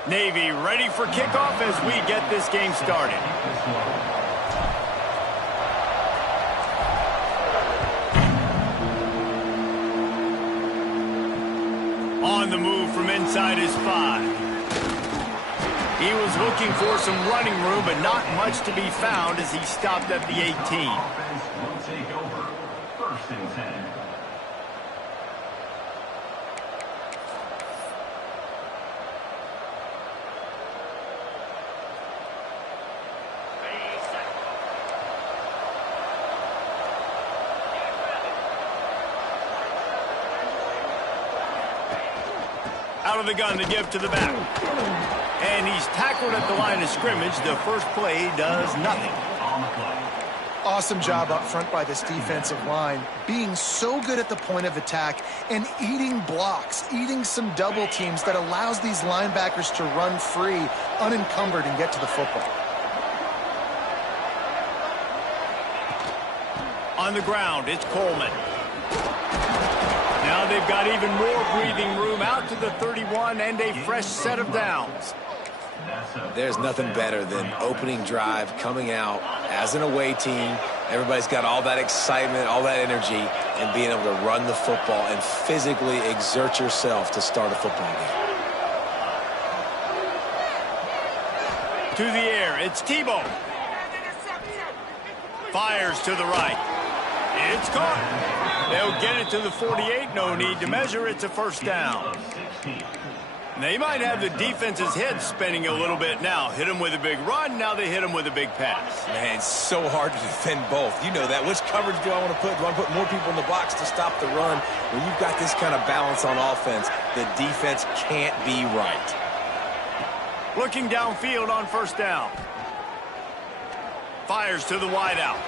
Navy ready for kickoff as we get this game started. On the move from inside his 5. He was looking for some running room, but not much to be found as he stopped at the 18. Offense will take over. 1st and 10. Out of the gun to give to the back. And he's tackled at the line of scrimmage. The first play does nothing. On the play. Awesome job up front by this defensive line, being so good at the point of attack and eating blocks, eating some double teams that allows these linebackers to run free, unencumbered, and get to the football. On the ground, it's Coleman. Now they've got even more breathing room out to the 31 and a fresh set of downs. There's nothing better than opening drive, coming out as an away team. Everybody's got all that excitement, all that energy, and being able to run the football and physically exert yourself to start a football game. To the air, it's Tebow. Fires to the right. It's caught. They'll get it to the 48. No need to measure. It's a first down. They might have the defense's head spinning a little bit now. Hit them with a big run. Now they hit them with a big pass. Man, it's so hard to defend both. You know that. Which coverage do I want to put? Do I want to put more people in the box to stop the run? When you've got this kind of balance on offense, the defense can't be right. Looking downfield on first down. Fires to the wideout.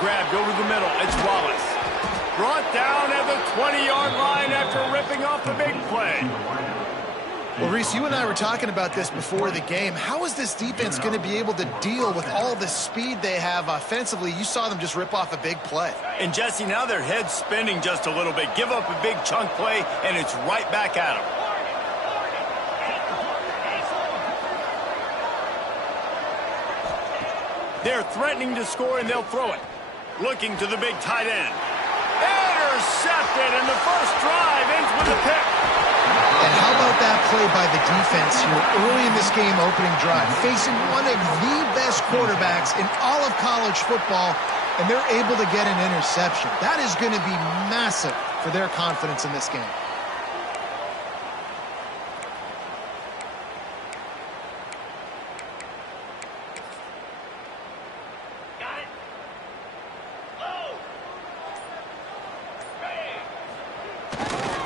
Grabbed over the middle. It's Wallace. Brought down at the 20-yard line after ripping off the big play. Well, Reese, you and I were talking about this before the game. How is this defense going to be able to deal with all the speed they have offensively? You saw them just rip off a big play. And, Jesse, now their head's spinning just a little bit. Give up a big chunk play, and it's right back at them. They're threatening to score, and they'll throw it. Looking to the big tight end. Intercepted, and the first drive ends with a pick. And how about that play by the defense here early in this game opening drive, facing one of the best quarterbacks in all of college football, and they're able to get an interception. That is going to be massive for their confidence in this game.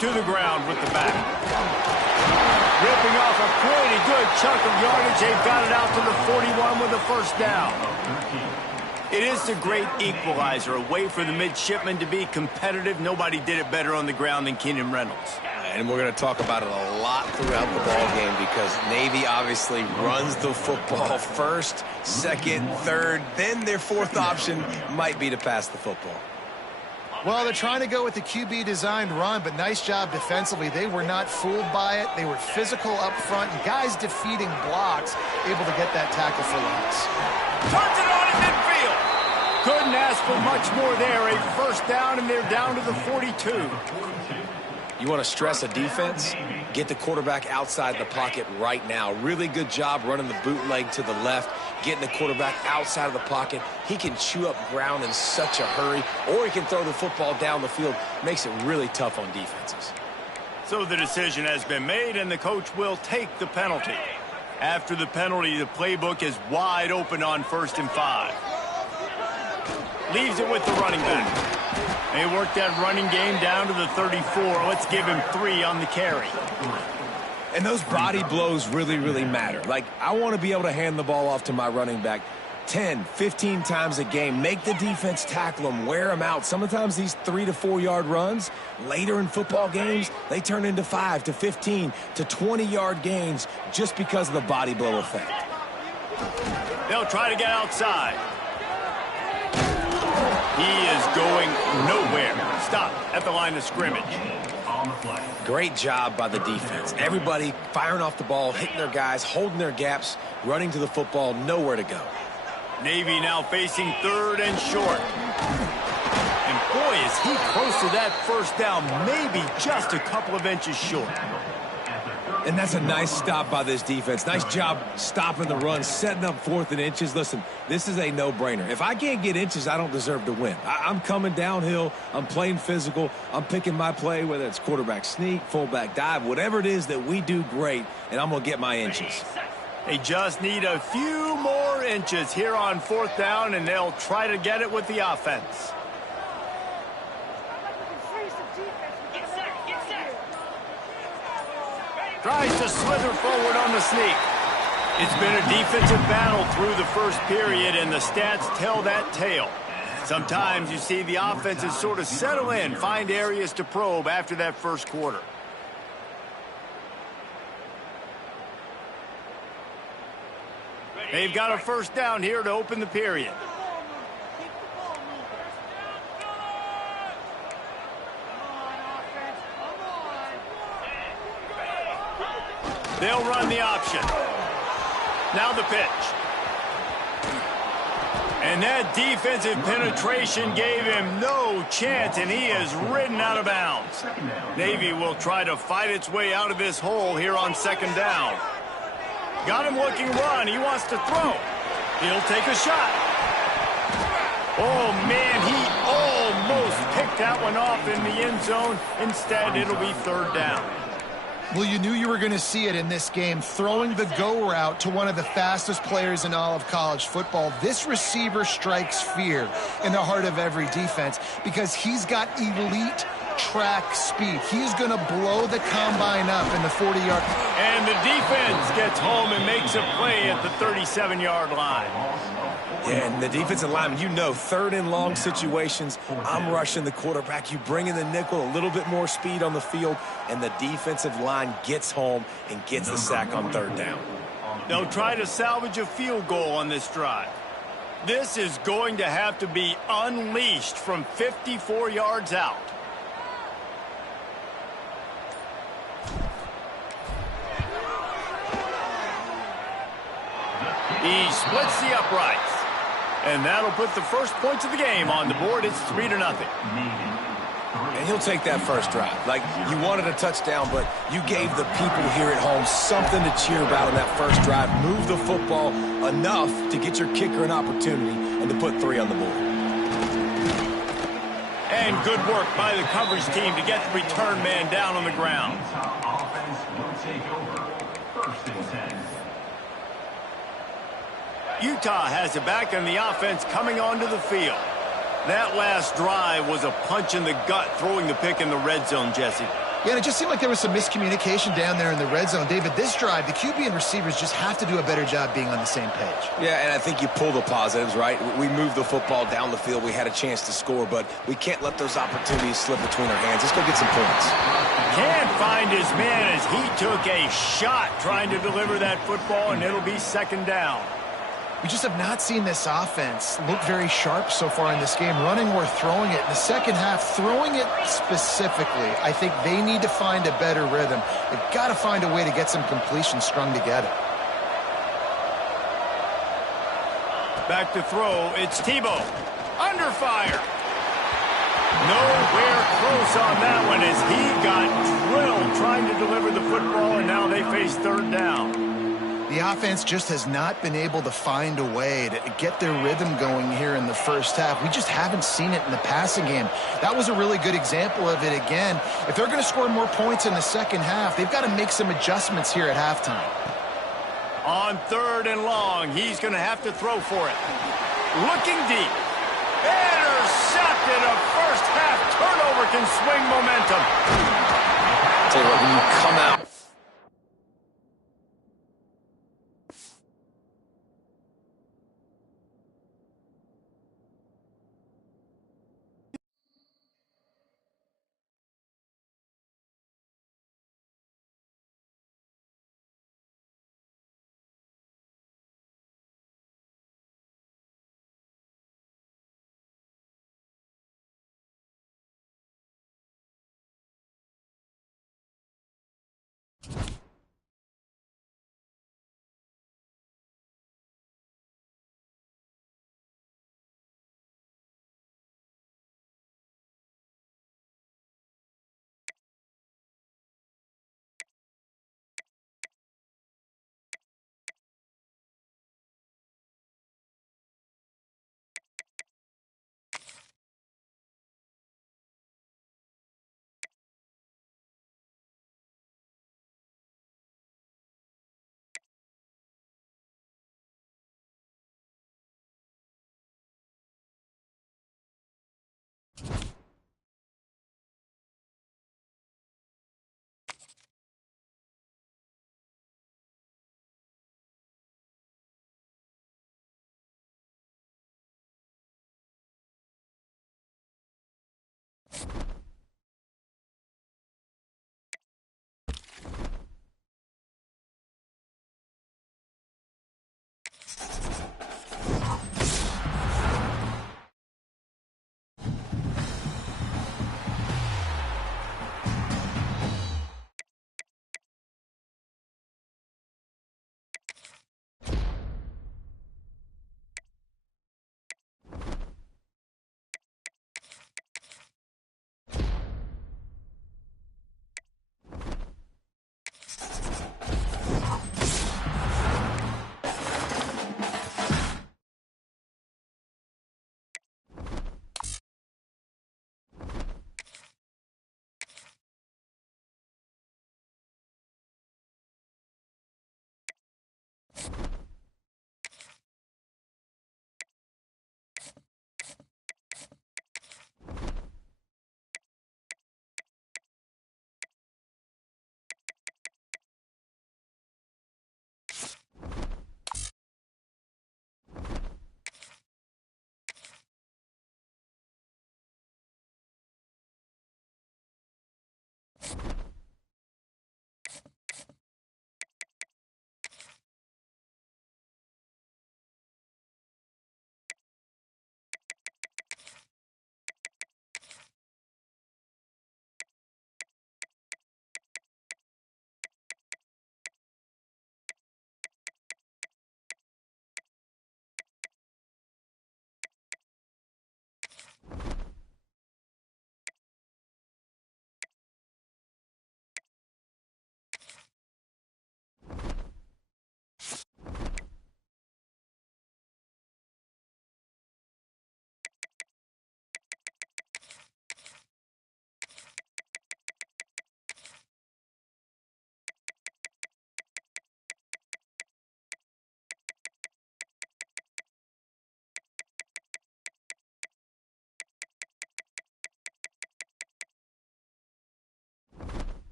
To the ground with the back. Ripping off a pretty good chunk of yardage. They've got it out to the 41 with a first down. It is a great equalizer, a way for the midshipmen to be competitive. Nobody did it better on the ground than Keenan Reynolds. And we're going to talk about it a lot throughout the ball game because Navy obviously runs the football first, second, third. Then their fourth option might be to pass the football. Well, they're trying to go with the QB-designed run, but nice job defensively. They were not fooled by it. They were physical up front, and guys defeating blocks, able to get that tackle for loss. Turns it on in midfield. Couldn't ask for much more there. A first down, and they're down to the 42. You want to stress a defense? Get the quarterback outside the pocket right now. Really good job running the bootleg to the left, getting the quarterback outside of the pocket. He can chew up ground in such a hurry, or he can throw the football down the field. Makes it really tough on defenses. So the decision has been made, and the coach will take the penalty. After the penalty, the playbook is wide open on 1st and 5. Leaves it with the running back. They work that running game down to the 34. Let's give him 3 on the carry. And those body blows really, really matter. Like, I want to be able to hand the ball off to my running back 10, 15 times a game. Make the defense tackle them, wear them out. Sometimes these 3 to 4 yard runs, later in football games, they turn into 5 to 15 to 20-yard gains just because of the body blow effect. They'll try to get outside. He is going nowhere. Stop at the line of scrimmage. Great job by the defense. Everybody firing off the ball, hitting their guys, holding their gaps, running to the football, nowhere to go. Navy now facing 3rd and short. And boy, is he close to that first down, maybe just a couple of inches short. And that's a nice stop by this defense. Nice job stopping the run, setting up 4th and inches. Listen, this is a no-brainer. If I can't get inches, I don't deserve to win. I'm coming downhill. I'm playing physical. I'm picking my play, whether it's quarterback sneak, fullback dive, whatever it is that we do great, and I'm going to get my inches. They just need a few more inches here on 4th down, and they'll try to get it with the offense. Tries to slither forward on the sneak. It's been a defensive battle through the first period, and the stats tell that tale. Sometimes you see the offenses sort of settle in, find areas to probe after that first quarter. They've got a first down here to open the period. They'll run the option. Now the pitch. And that defensive penetration gave him no chance, and he is ridden out of bounds. Navy will try to fight its way out of this hole here on second down. Got him looking run. He wants to throw. He'll take a shot. Oh, man, he almost picked that one off in the end zone. Instead, it'll be third down. Well, you knew you were going to see it in this game, throwing the go route to one of the fastest players in all of college football. This receiver strikes fear in the heart of every defense because he's got elite track speed. He's going to blow the combine up in the 40-yard. And the defense gets home and makes a play at the 37-yard line. Yeah, and the defensive lineman, you know, third and long situations, I'm rushing the quarterback. You bring in the nickel, a little bit more speed on the field, and the defensive line gets home and gets the sack on third down. They'll try to salvage a field goal on this drive. This is going to have to be unleashed from 54 yards out. He splits the uprights. And that'll put the first points of the game on the board. It's 3-0. And he'll take that first drive. Like, you wanted a touchdown, but you gave the people here at home something to cheer about in that first drive. Move the football enough to get your kicker an opportunity and to put 3 on the board. And good work by the coverage team to get the return man down on the ground. Offense will take over. First and 10. Utah has it back on the offense coming onto the field. That last drive was a punch in the gut, throwing the pick in the red zone, Jesse. Yeah, and it just seemed like there was some miscommunication down there in the red zone. David, this drive, the QB and receivers just have to do a better job being on the same page. Yeah, and I think you pull the positives, right? We moved the football down the field. We had a chance to score, but we can't let those opportunities slip between our hands. Let's go get some points. Can't find his man as he took a shot trying to deliver that football, and it'll be second down. We just have not seen this offense look very sharp so far in this game, running or throwing it. In the second half, throwing it specifically, I think they need to find a better rhythm. They've got to find a way to get some completions strung together. Back to throw, it's Tebow. Under fire. Nowhere close on that one as he got drilled trying to deliver the football, and now they face third down. The offense just has not been able to find a way to get their rhythm going here in the first half. We just haven't seen it in the passing game. That was a really good example of it again. If they're going to score more points in the second half, they've got to make some adjustments here at halftime. On third and long, he's going to have to throw for it. Looking deep. Intercepted. A first half turnover can swing momentum. Tell you what, when you come out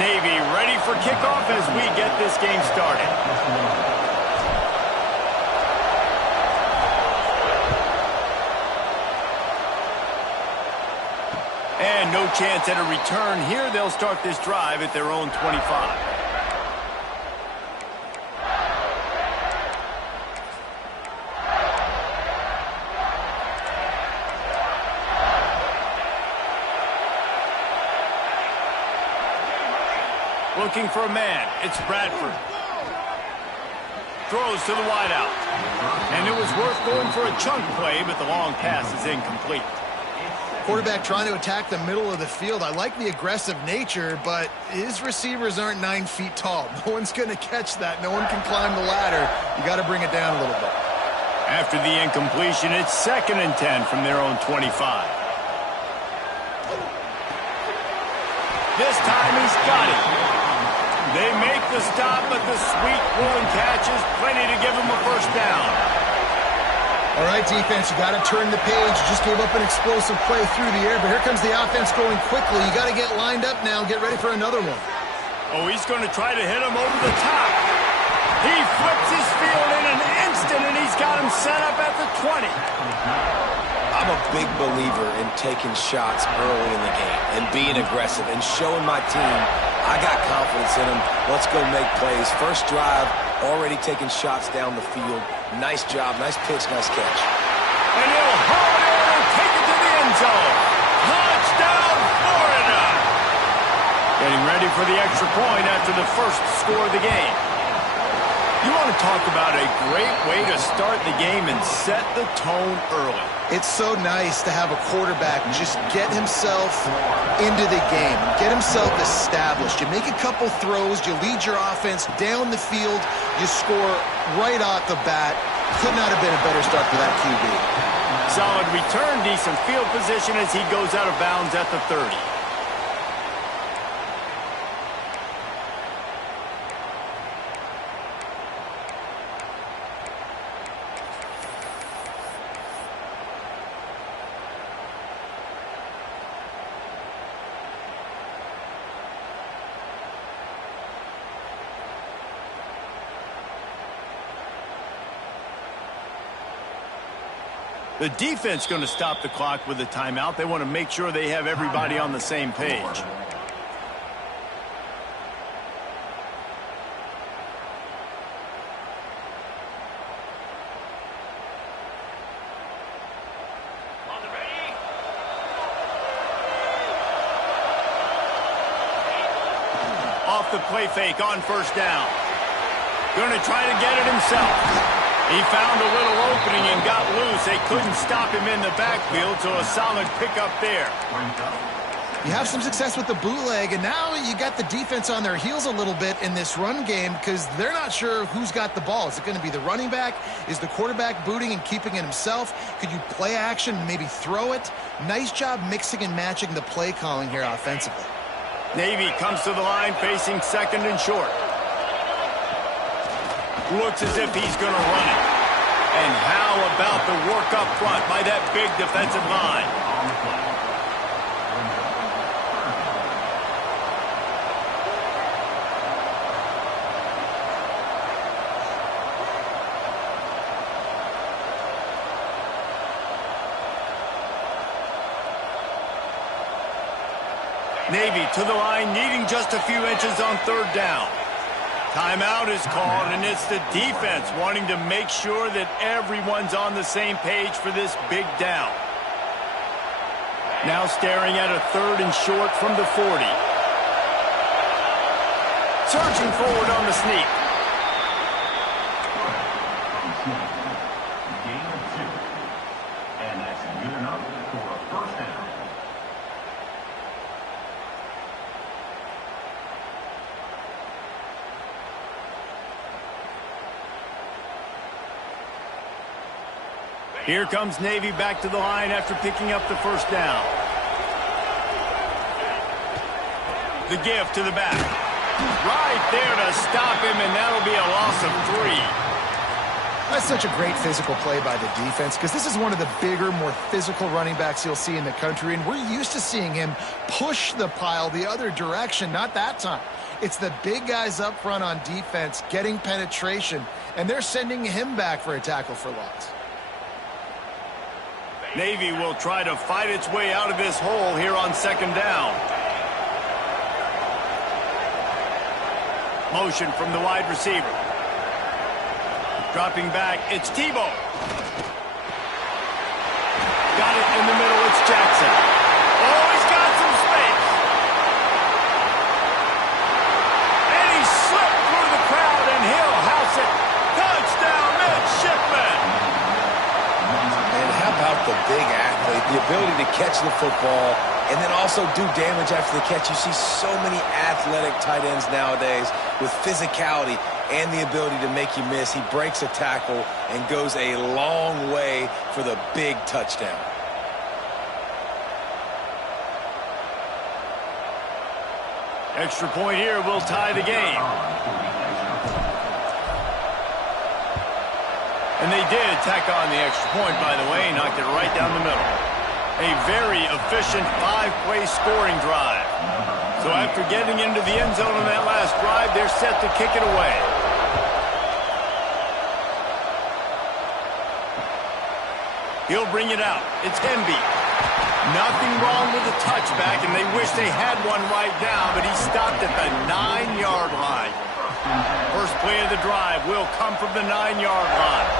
Navy ready for kickoff as we get this game started. And no chance at a return here. They'll start this drive at their own 25. Looking for a man. It's Bradford. Throws to the wideout. And it was worth going for a chunk play, but the long pass is incomplete. Quarterback trying to attack the middle of the field. I like the aggressive nature, but his receivers aren't 9 feet tall. No one's going to catch that. No one can climb the ladder. You got to bring it down a little bit. After the incompletion, it's 2nd and 10 from their own 25. This time he's got it. They make the stop, but the sweet rolling catch is plenty to give him a first down. All right, defense, you got to turn the page. You just gave up an explosive play through the air, but here comes the offense going quickly. You got to get lined up now. Get ready for another one. Oh, he's going to try to hit him over the top. He flips his field in an instant, and he's got him set up at the 20. I'm a big believer in taking shots early in the game and being aggressive and showing my team I got confidence in them. Let's go make plays. First drive, already taking shots down the field. Nice job, nice pitch, nice catch. And he'll haul it in and take it to the end zone. Touchdown, Florida! Getting ready for the extra point after the first score of the game. You want to talk about a great way to start the game and set the tone early. It's so nice to have a quarterback just get himself into the game, get himself established. You make a couple throws, you lead your offense down the field, you score right off the bat. Could not have been a better start for that QB. Solid return, decent field position as he goes out of bounds at the 30. The defense going to stop the clock with a timeout. They want to make sure they have everybody on the same page. Off the play fake on first down. Going to try to get it himself. He found a little opening and got loose. They couldn't stop him in the backfield, so a solid pickup there. You have some success with the bootleg, and now you got the defense on their heels a little bit in this run game because they're not sure who's got the ball. Is it going to be the running back? Is the quarterback booting and keeping it himself? Could you play action and maybe throw it? Nice job mixing and matching the play calling here offensively. Navy comes to the line facing second and short. Looks as if he's going to run it. And how about the work up front by that big defensive line? Navy to the line, needing just a few inches on third down. Timeout is called, and it's the defense wanting to make sure that everyone's on the same page for this big down. Now staring at a third and short from the 40. Surging forward on the sneak. Gain of 2. And that's good enough for a first down. Here comes Navy back to the line after picking up the first down. The give to the back. Right there to stop him, and that'll be a loss of 3. That's such a great physical play by the defense because this is one of the bigger, more physical running backs you'll see in the country, and we're used to seeing him push the pile the other direction. Not that time. It's the big guys up front on defense getting penetration, and they're sending him back for a tackle for loss. Navy will try to fight its way out of this hole here on second down. Motion from the wide receiver. Dropping back, it's Tebow. Got it in the middle, it's Jackson. Oh, he's got some space. And he slipped through the crowd, and he'll house it. Touchdown, midshipman. And how about the big athlete, the ability to catch the football and then also do damage after the catch. You see so many athletic tight ends nowadays with physicality and the ability to make you miss. He breaks a tackle and goes a long way for the big touchdown. Extra point here will tie the game. And they did tack on the extra point, by the way, knocked it right down the middle. A very efficient 5-play scoring drive. So after getting into the end zone on that last drive, they're set to kick it away. He'll bring it out. It's Hemby. Nothing wrong with the touchback, and they wish they had one right now, but he stopped at the 9-yard line. First play of the drive will come from the 9-yard line.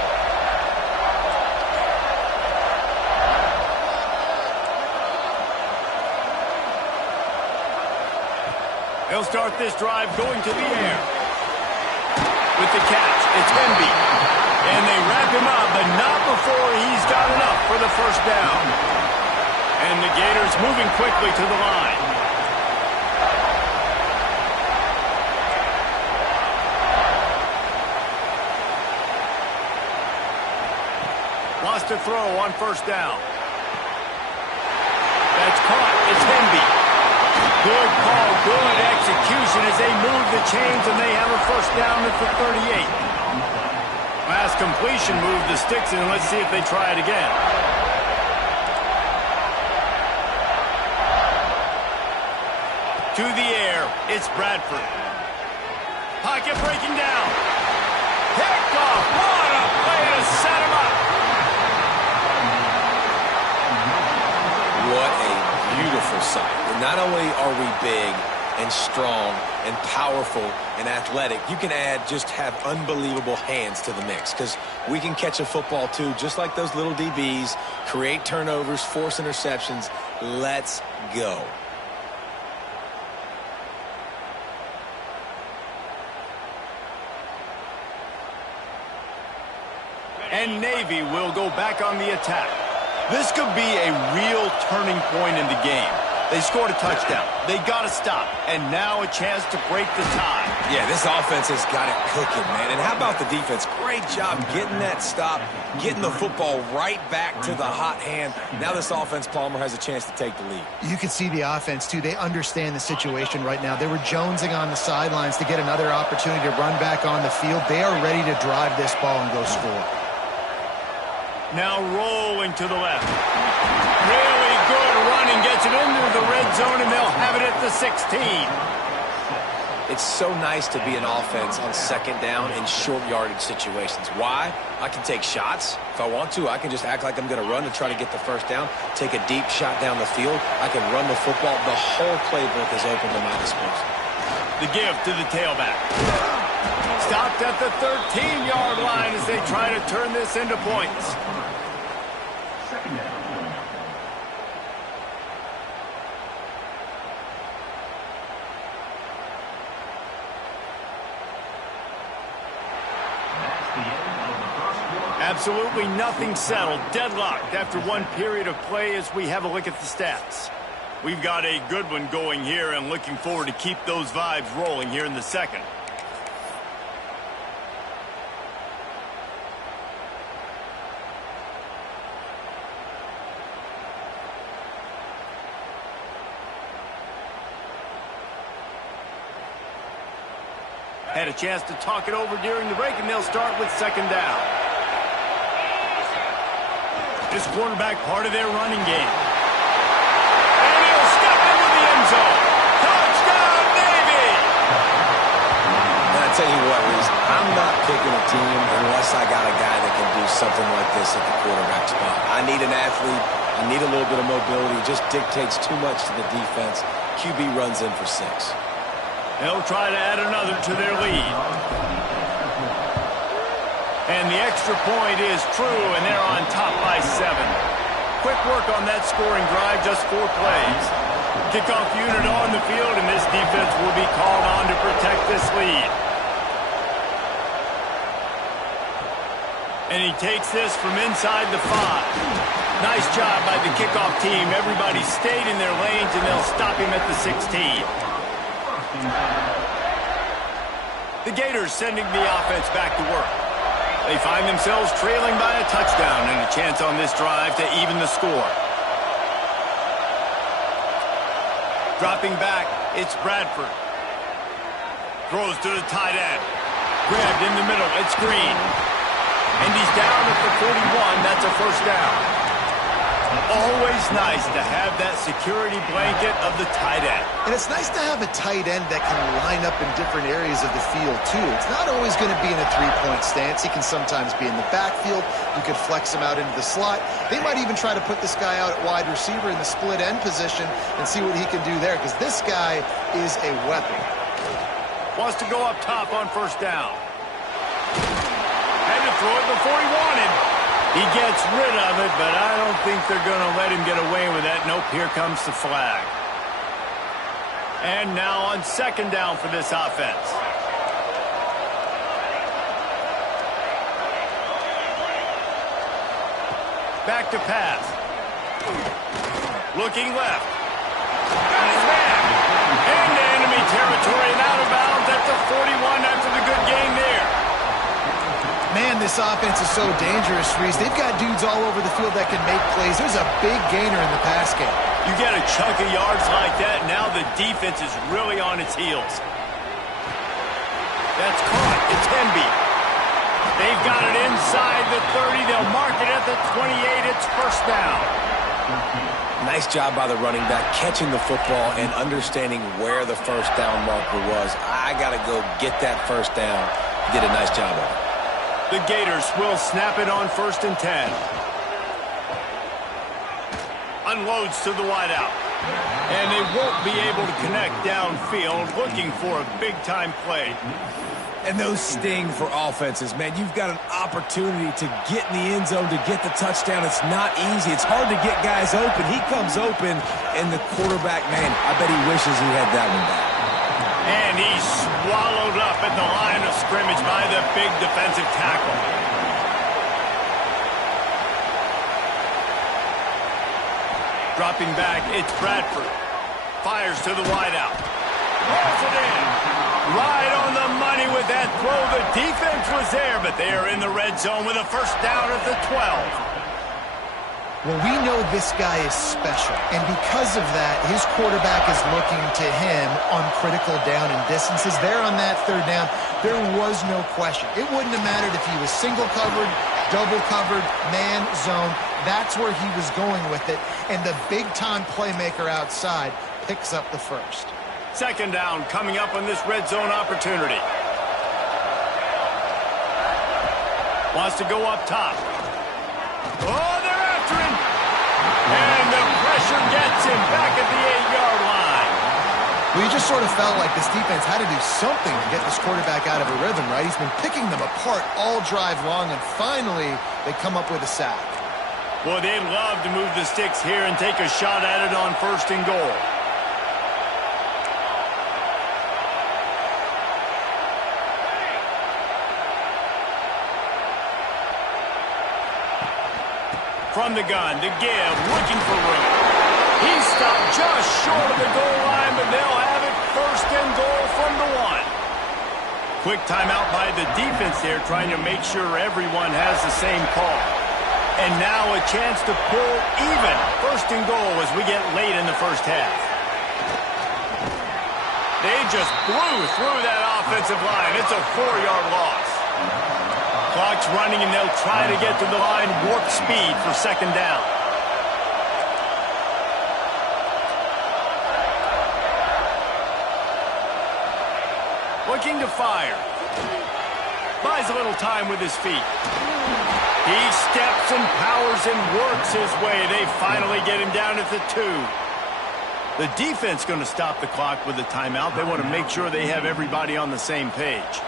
They'll start this drive going to the air. With the catch, it's Hemby. And they wrap him up, but not before he's got enough for the first down. And the Gators moving quickly to the line. Wants to throw on first down. That's caught. It's Henby. Good call, good execution as they move the chains, and they have a first down at the 38. Last completion moved the sticks, and let's see if they try it again. To the air, it's Bradford. Pocket breaking down. Picked off. What a play to set him up. What a beautiful sight. And not only are we big and strong and powerful and athletic, you can have unbelievable hands to the mix, because we can catch a football too, just like those little DBs, create turnovers, force interceptions. Let's go. And Navy will go back on the attack. This could be a real turning point in the game. They scored a touchdown. They got to stop. And now a chance to break the tie. Yeah, this offense has got it cooking, man. And how about the defense? Great job getting that stop, getting the football right back to the hot hand. Now this offense, Palmer, has a chance to take the lead. You can see the offense, too. They understand the situation right now. They were jonesing on the sidelines to get another opportunity to run back on the field. They are ready to drive this ball and go score. Now rolling to the left. Really good running. Gets it into the red zone, and they'll have it at the 16. It's so nice to be an offense on second down in short yardage situations. Why? I can take shots. If I want to, I can just act like I'm going to run and try to get the first down, take a deep shot down the field. I can run the football. The whole playbook is open to my disposal. The give to the tailback. Stopped at the 13-yard line as they try to turn this into points. Second down. Absolutely nothing settled. Deadlocked after one period of play as we have a look at the stats. We've got a good one going here and looking forward to keep those vibes rolling here in the second. Had a chance to talk it over during the break, and they'll start with second down. This quarterback part of their running game. And he'll step into the end zone. Touchdown, Navy! And I tell you what, Reese, I'm not picking a team unless I got a guy that can do something like this at the quarterback spot. I need an athlete. I need a little bit of mobility. It just dictates too much to the defense. QB runs in for 6. They'll try to add another to their lead. And the extra point is true, and they're on top by 7. Quick work on that scoring drive, just 4 plays. Kickoff unit on the field, and this defense will be called on to protect this lead. And he takes this from inside the 5. Nice job by the kickoff team. Everybody stayed in their lanes, and they'll stop him at the 16. The Gators sending the offense back to work. They find themselves trailing by a touchdown and a chance on this drive to even the score. Dropping back, it's Bradford. Throws to the tight end. Grabbed in the middle, it's Green. And he's down at the 41, that's a first down. Always nice to have that security blanket of the tight end. And it's nice to have a tight end that can line up in different areas of the field, too. It's not always going to be in a three-point stance. He can sometimes be in the backfield. You could flex him out into the slot. They might even try to put this guy out at wide receiver in the split end position and see what he can do there, because this guy is a weapon. Wants to go up top on first down. Had to throw it before he wanted. He gets rid of it, but I don't think they're going to let him get away with that. Nope, here comes the flag. And now on second down for this offense. Back to pass. Looking left. Got his man. Into enemy territory and out of bounds at the 41 after the good game there. Man, this offense is so dangerous, Reese. They've got dudes all over the field that can make plays. There's a big gainer in the pass game. You get a chunk of yards like that, now the defense is really on its heels. That's caught. It's Hemby. They've got it inside the 30. They'll mark it at the 28. It's first down. Nice job by the running back, catching the football and understanding where the first down marker was. I got to go get that first down. He did a nice job of it. The Gators will snap it on 1st and 10. Unloads to the wideout. And they won't be able to connect downfield, looking for a big-time play. And those sting for offenses, man. You've got an opportunity to get in the end zone, to get the touchdown. It's not easy. It's hard to get guys open. He comes open, and the quarterback, man, I bet he wishes he had that one back. And he's swallowed up at the line of scrimmage by the big defensive tackle. Dropping back, it's Bradford. Fires to the wideout. Rolls it in. Right on the money with that throw. The defense was there, but they are in the red zone with a first down at the 12. Well, we know this guy is special, and because of that, his quarterback is looking to him on critical down and distances. There on that 3rd down, there was no question. It wouldn't have mattered if he was single covered, double covered, man, zone. That's where he was going with it, and the big-time playmaker outside picks up the first. 2nd down coming up on this red zone opportunity. Wants to go up top. Oh, they're after him. And the pressure gets him back at the 8-yard line. Well, you just sort of felt like this defense had to do something to get this quarterback out of a rhythm, right? He's been picking them apart all drive long, and finally they come up with a sack. Boy, they'd love to move the sticks here and take a shot at it on 1st and goal. From the gun, to give, looking for room. He's stopped just short of the goal line, but they'll have it 1st and goal from the 1. Quick timeout by the defense there, trying to make sure everyone has the same call. And now a chance to pull even 1st and goal as we get late in the first half. They just blew through that offensive line. It's a 4-yard loss. Clock's running, and they'll try to get to the line warp speed for 2nd down. Looking to fire. Buys a little time with his feet. He steps and powers and works his way. They finally get him down at the 2. The defense going to stop the clock with a timeout. They want to make sure they have everybody on the same page.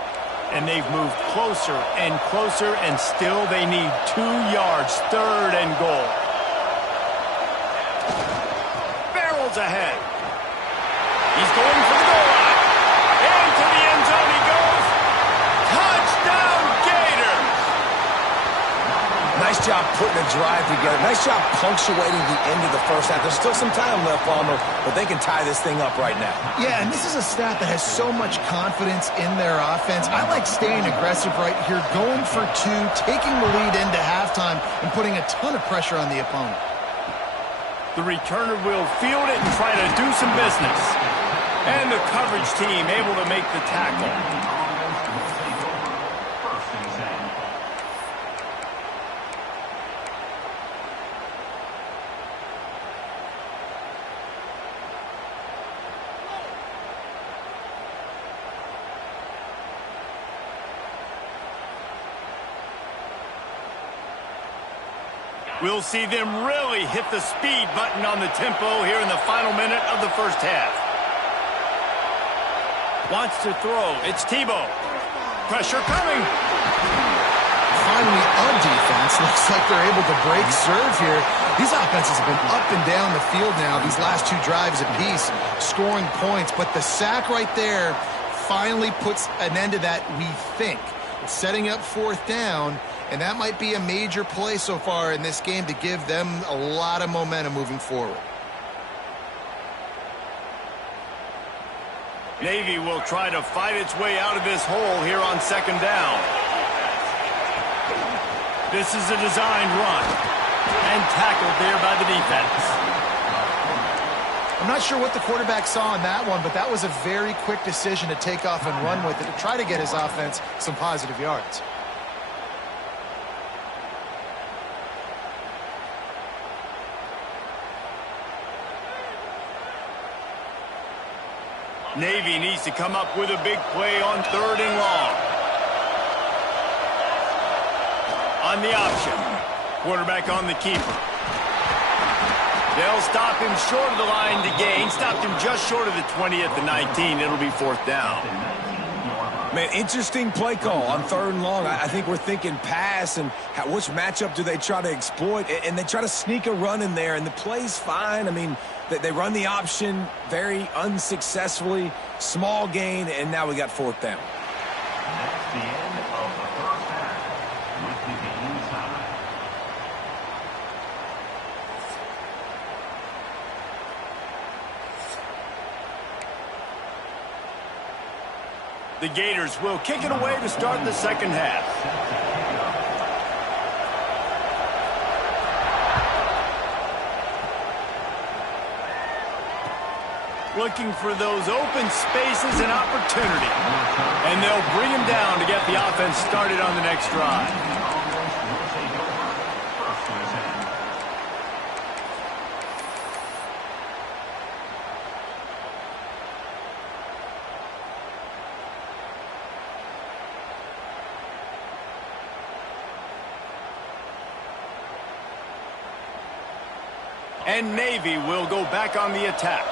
And they've moved closer, and still they need 2 yards, 3rd and goal. Barrels ahead. He's going for the goal line. Into the end zone he goes. Touchdown, Gators! Nice job putting a drive together. Nice job punctuating the end of the first half. There's still some time left, Palmer, but they can tie this thing up right now. Yeah, and this is a staff that has so much confidence in their offense. I like staying aggressive right here, going for 2, taking the lead into halftime, and putting a ton of pressure on the opponent. The returner will field it and try to do some business. And the coverage team able to make the tackle. We'll see them really hit the speed button on the tempo here in the final minute of the first half. Wants to throw. It's Tebow. Pressure coming. Finally, on defense, looks like they're able to break serve here. These offenses have been up and down the field now, these last 2 drives apiece, scoring points. But the sack right there finally puts an end to that, we think. It's setting up 4th down. And that might be a major play so far in this game to give them a lot of momentum moving forward. Navy will try to fight its way out of this hole here on 2nd down. This is a designed run. And tackled there by the defense. I'm not sure what the quarterback saw in that one, but that was a very quick decision to take off and run with it to try to get his offense some positive yards. Navy needs to come up with a big play on 3rd and long. On the option. Quarterback on the keeper. They'll stop him short of the line to gain. Stopped him just short of the 20 at the 19. It'll be 4th down. Man, interesting play call on 3rd and long. I think we're thinking pass and which matchup do they try to exploit, and they try to sneak a run in there, and the play's fine. I mean, they run the option very unsuccessfully, small gain, and now we got 4th down. That's the end of the first half with the game tied. The Gators will kick it away to start the second half. Looking for those open spaces and opportunity. And they'll bring him down to get the offense started on the next drive. And Navy will go back on the attack.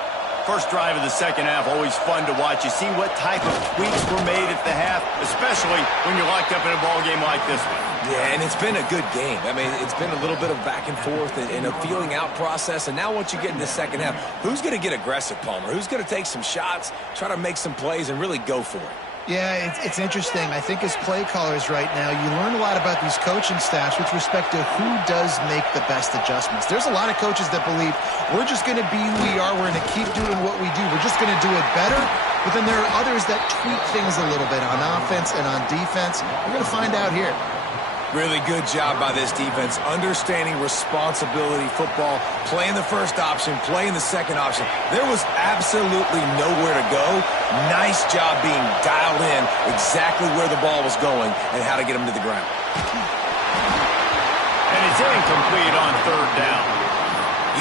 First drive of the second half, always fun to watch. You see what type of tweaks were made at the half, especially when you're locked up in a ball game like this one. Yeah, and it's been a good game. I mean, it's been a little bit of back and forth and a feeling out process. And now once you get in the second half, who's going to get aggressive, Palmer? Who's going to take some shots, try to make some plays, and really go for it? Yeah, it's interesting. I think as play callers right now, you learn a lot about these coaching staffs with respect to who does make the best adjustments. There's a lot of coaches that believe we're just going to be who we are. We're going to keep doing what we do. We're just going to do it better. But then there are others that tweak things a little bit on offense and on defense. We're going to find out here. Really good job by this defense, understanding responsibility football, playing the first option, playing the second option. There was absolutely nowhere to go. Nice job being dialed in exactly where the ball was going and how to get him to the ground. And it's incomplete on 3rd down.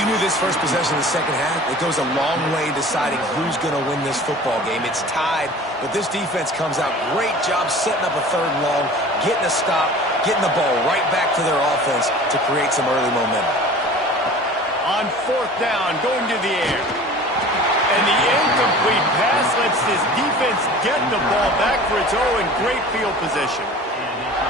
You knew this first possession of the second half. It goes a long way in deciding who's going to win this football game. It's tied, but this defense comes out. Great job setting up a 3rd and long, getting a stop, getting the ball right back to their offense to create some early momentum. On 4th down, going to the air. And the incomplete pass lets this defense get the ball back for its own great field position.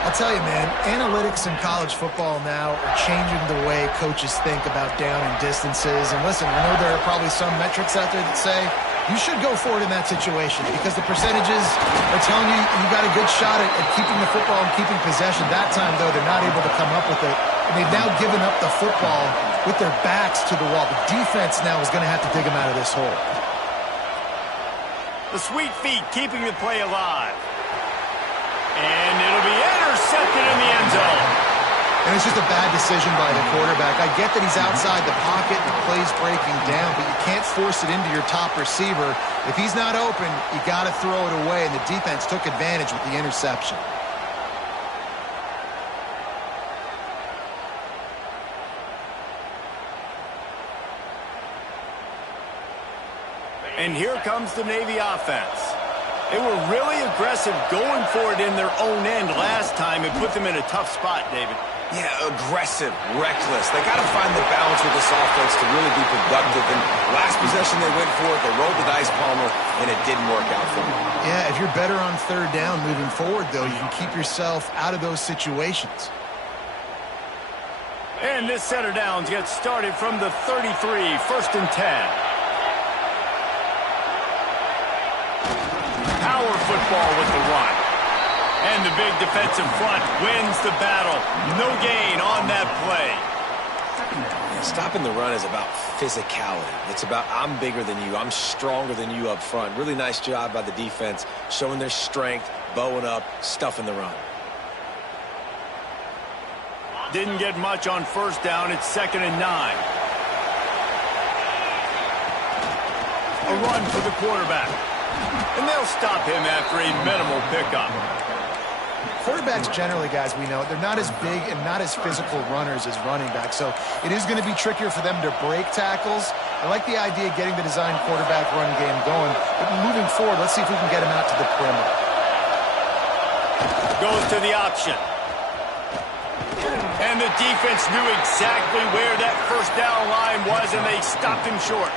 I'll tell you, man, analytics in college football now are changing the way coaches think about down and distances. And listen, I know there are probably some metrics out there that say you should go for it in that situation because the percentages are telling you you got a good shot at keeping the football and keeping possession. That time, though, they're not able to come up with it. And they've now given up the football with their backs to the wall. The defense now is going to have to dig them out of this hole. The sweet feet keeping the play alive. And it'll be intercepted in the end zone. And it's just a bad decision by the quarterback. I get that he's outside the pocket and the play's breaking down, but you can't force it into your top receiver. If he's not open, you got to throw it away, and the defense took advantage with the interception. And here comes the Navy offense. They were really aggressive going for it in their own end last time. It put them in a tough spot, David. Yeah, aggressive, reckless. They got to find the balance with this offense to really be productive. And last possession they went for it, they rolled the dice, Palmer, and it didn't work out for them. Yeah, if you're better on 3rd down moving forward, though, you can keep yourself out of those situations. And this set of downs gets started from the 33, 1st and 10. Power football with the run. And the big defensive front wins the battle. No gain on that play. Yeah, stopping the run is about physicality. It's about I'm bigger than you. I'm stronger than you up front. Really nice job by the defense, showing their strength, bowing up, stuffing the run. Didn't get much on first down. It's 2nd and 9. A run for the quarterback. And they'll stop him after a minimal pickup. Quarterbacks generally, guys, we know, they're not as big and not as physical runners as running backs, so it is going to be trickier for them to break tackles. I like the idea of getting the design quarterback run game going, but moving forward, let's see if we can get him out to the perimeter. Goes to the option. And the defense knew exactly where that first down line was, and they stopped him short.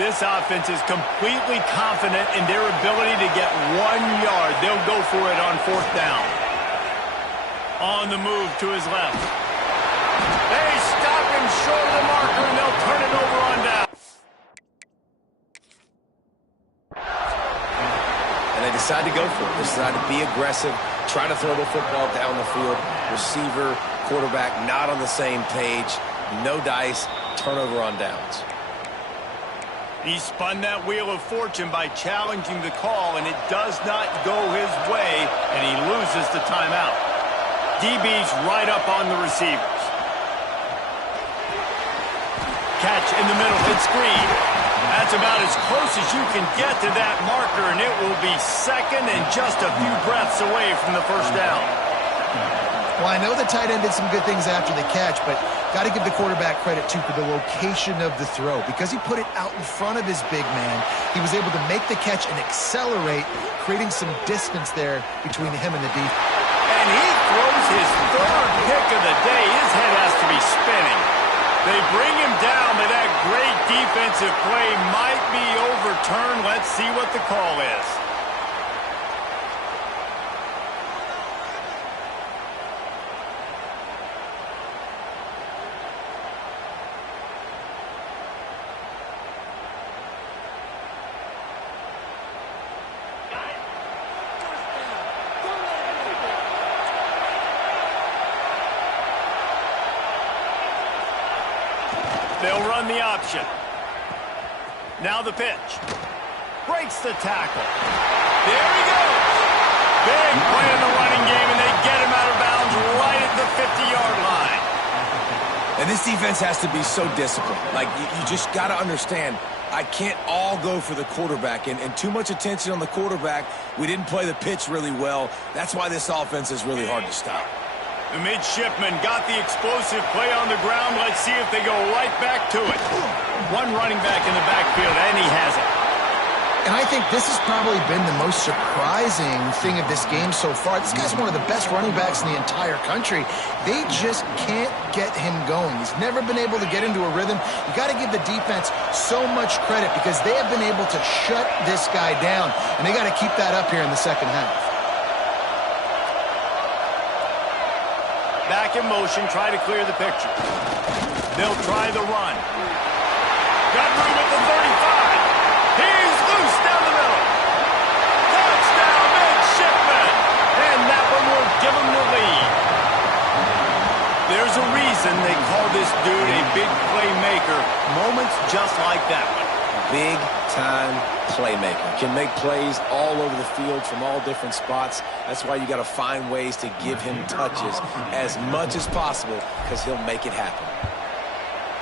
This offense is completely confident in their ability to get 1 yard. They'll go for it on 4th down. On the move to his left. They stop him short of the marker, and they'll turn it over on down. And they decide to go for it. They decide to be aggressive, try to throw the football down the field. Receiver, quarterback, not on the same page. No dice, turnover on downs. He spun that wheel of fortune by challenging the call, and it does not go his way, and he loses the timeout. DB's right up on the receivers. Catch in the middle, hit screen. That's about as close as you can get to that marker, and it will be 2nd and just a few breaths away from the first down. Well, I know the tight end did some good things after the catch, but got to give the quarterback credit, too, for the location of the throw. Because he put it out in front of his big man, he was able to make the catch and accelerate, creating some distance there between him and the defense. And he throws his 3rd pick of the day. His head has to be spinning. They bring him down, but that great defensive play might be overturned. Let's see what the call is. They'll run the option. Now the pitch. Breaks the tackle. There he goes. Big play in the running game, and they get him out of bounds right at the 50-yard line. And this defense has to be so disciplined. Like, you just got to understand, I can't all go for the quarterback. And too much attention on the quarterback. We didn't play the pitch really well. That's why this offense is really hard to stop. The midshipman got the explosive play on the ground. Let's see if they go right back to it. One running back in the backfield, and he has it. And I think this has probably been the most surprising thing of this game so far. This guy's one of the best running backs in the entire country. They just can't get him going. He's never been able to get into a rhythm. You got to give the defense so much credit because they have been able to shut this guy down, and they got to keep that up here in the second half. Back in motion, try to clear the picture. They'll try the run. Got room at the 35. He's loose down the middle. Touchdown, midshipman. And that one will give him the lead. There's a reason they call this dude a big playmaker. Moments just like that one. Big-time playmaker. Can make plays all over the field from all different spots. That's why you got to find ways to give him touches as much as possible because he'll make it happen.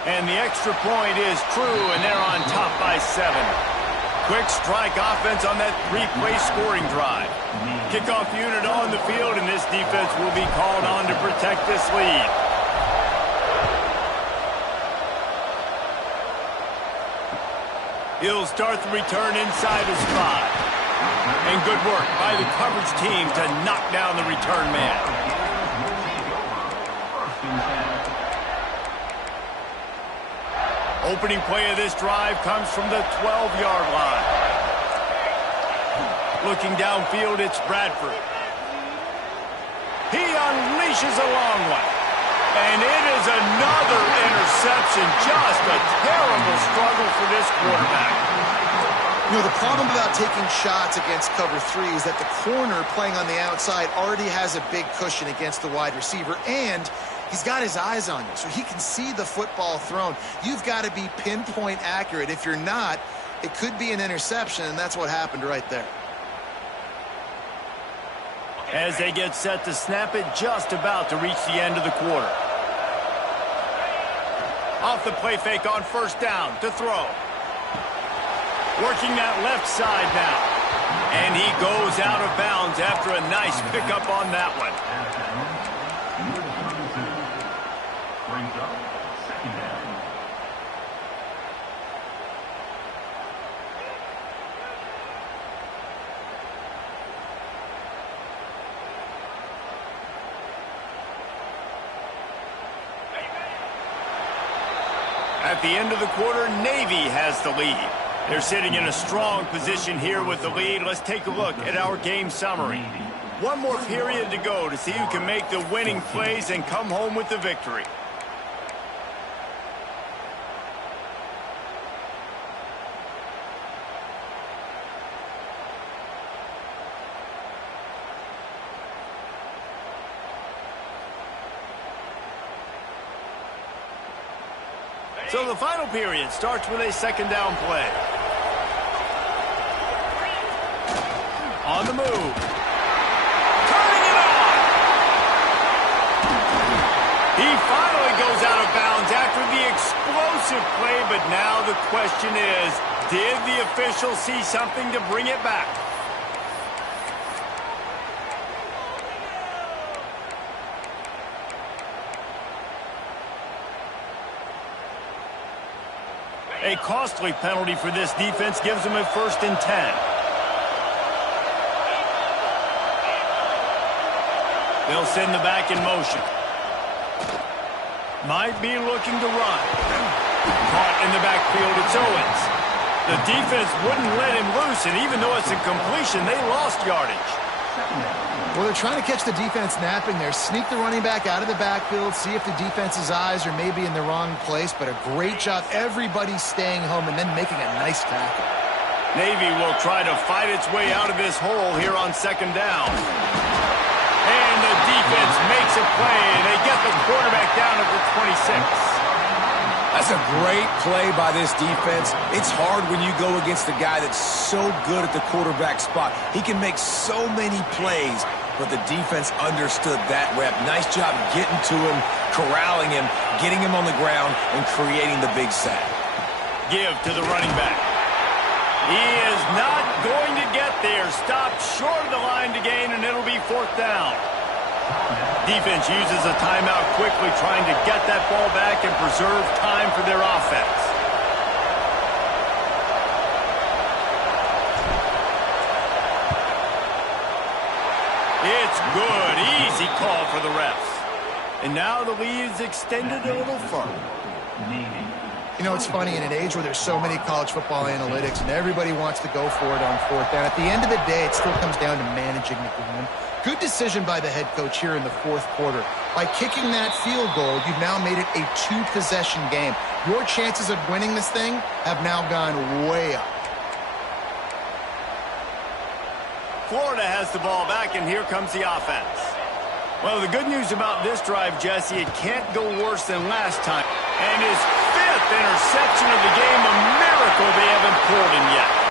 And the extra point is true, and they're on top by 7. Quick strike offense on that 3-play scoring drive. Kickoff unit on the field, and this defense will be called on to protect this lead. He'll start the return inside his 5. And good work by the coverage team to knock down the return man. Opening play of this drive comes from the 12-yard line. Looking downfield, it's Bradford. He unleashes a long one. And it is another interception. Just a terrible struggle for this quarterback. You know, the problem about taking shots against cover 3 is that the corner playing on the outside already has a big cushion against the wide receiver, and he's got his eyes on you, so he can see the football thrown. You've got to be pinpoint accurate. If you're not, it could be an interception, and that's what happened right there. As they get set to snap it, just about to reach the end of the quarter. Off the play fake on first down to throw. Working that left side now. And he goes out of bounds after a nice pickup on that one. Brings up second down. At the end of the quarter, Navy has the lead. They're sitting in a strong position here with the lead. Let's take a look at our game summary. One more period to go to see who can make the winning plays and come home with the victory. So the final period starts with a second down play. On the move. Turning it on. He finally goes out of bounds after the explosive play, but now the question is, did the official see something to bring it back? A costly penalty for this defense gives them a 1st and 10. They'll send the back in motion. Might be looking to run. Caught in the backfield, it's Owens. The defense wouldn't let him loose, and even though it's a completion, they lost yardage. Well, they're trying to catch the defense napping there. Sneak the running back out of the backfield, see if the defense's eyes are maybe in the wrong place, but a great job. Everybody staying home and then making a nice tackle. Navy will try to fight its way out of this hole here on second down. And the defense makes a play, and they get the quarterback down at the 26. That's a great play by this defense. It's hard when you go against a guy that's so good at the quarterback spot. He can make so many plays, but the defense understood that rep. Nice job getting to him, corralling him, getting him on the ground, and creating the big sack. Give to the running back. He is not going to get there. Stopped short of the line to gain, and it'll be 4th down. Defense uses a timeout quickly, trying to get that ball back and preserve time for their offense. It's good. Easy call for the refs. And now the lead is extended a little further. You know, it's funny, in an age where there's so many college football analytics and everybody wants to go for it on 4th down, at the end of the day, it still comes down to managing the game. Good decision by the head coach here in the 4th quarter. By kicking that field goal, you've now made it a 2-possession game. Your chances of winning this thing have now gone way up. Florida has the ball back, and here comes the offense. Well, the good news about this drive, Jesse, it can't go worse than last time. And his 5th interception of the game, a miracle they haven't pulled him yet.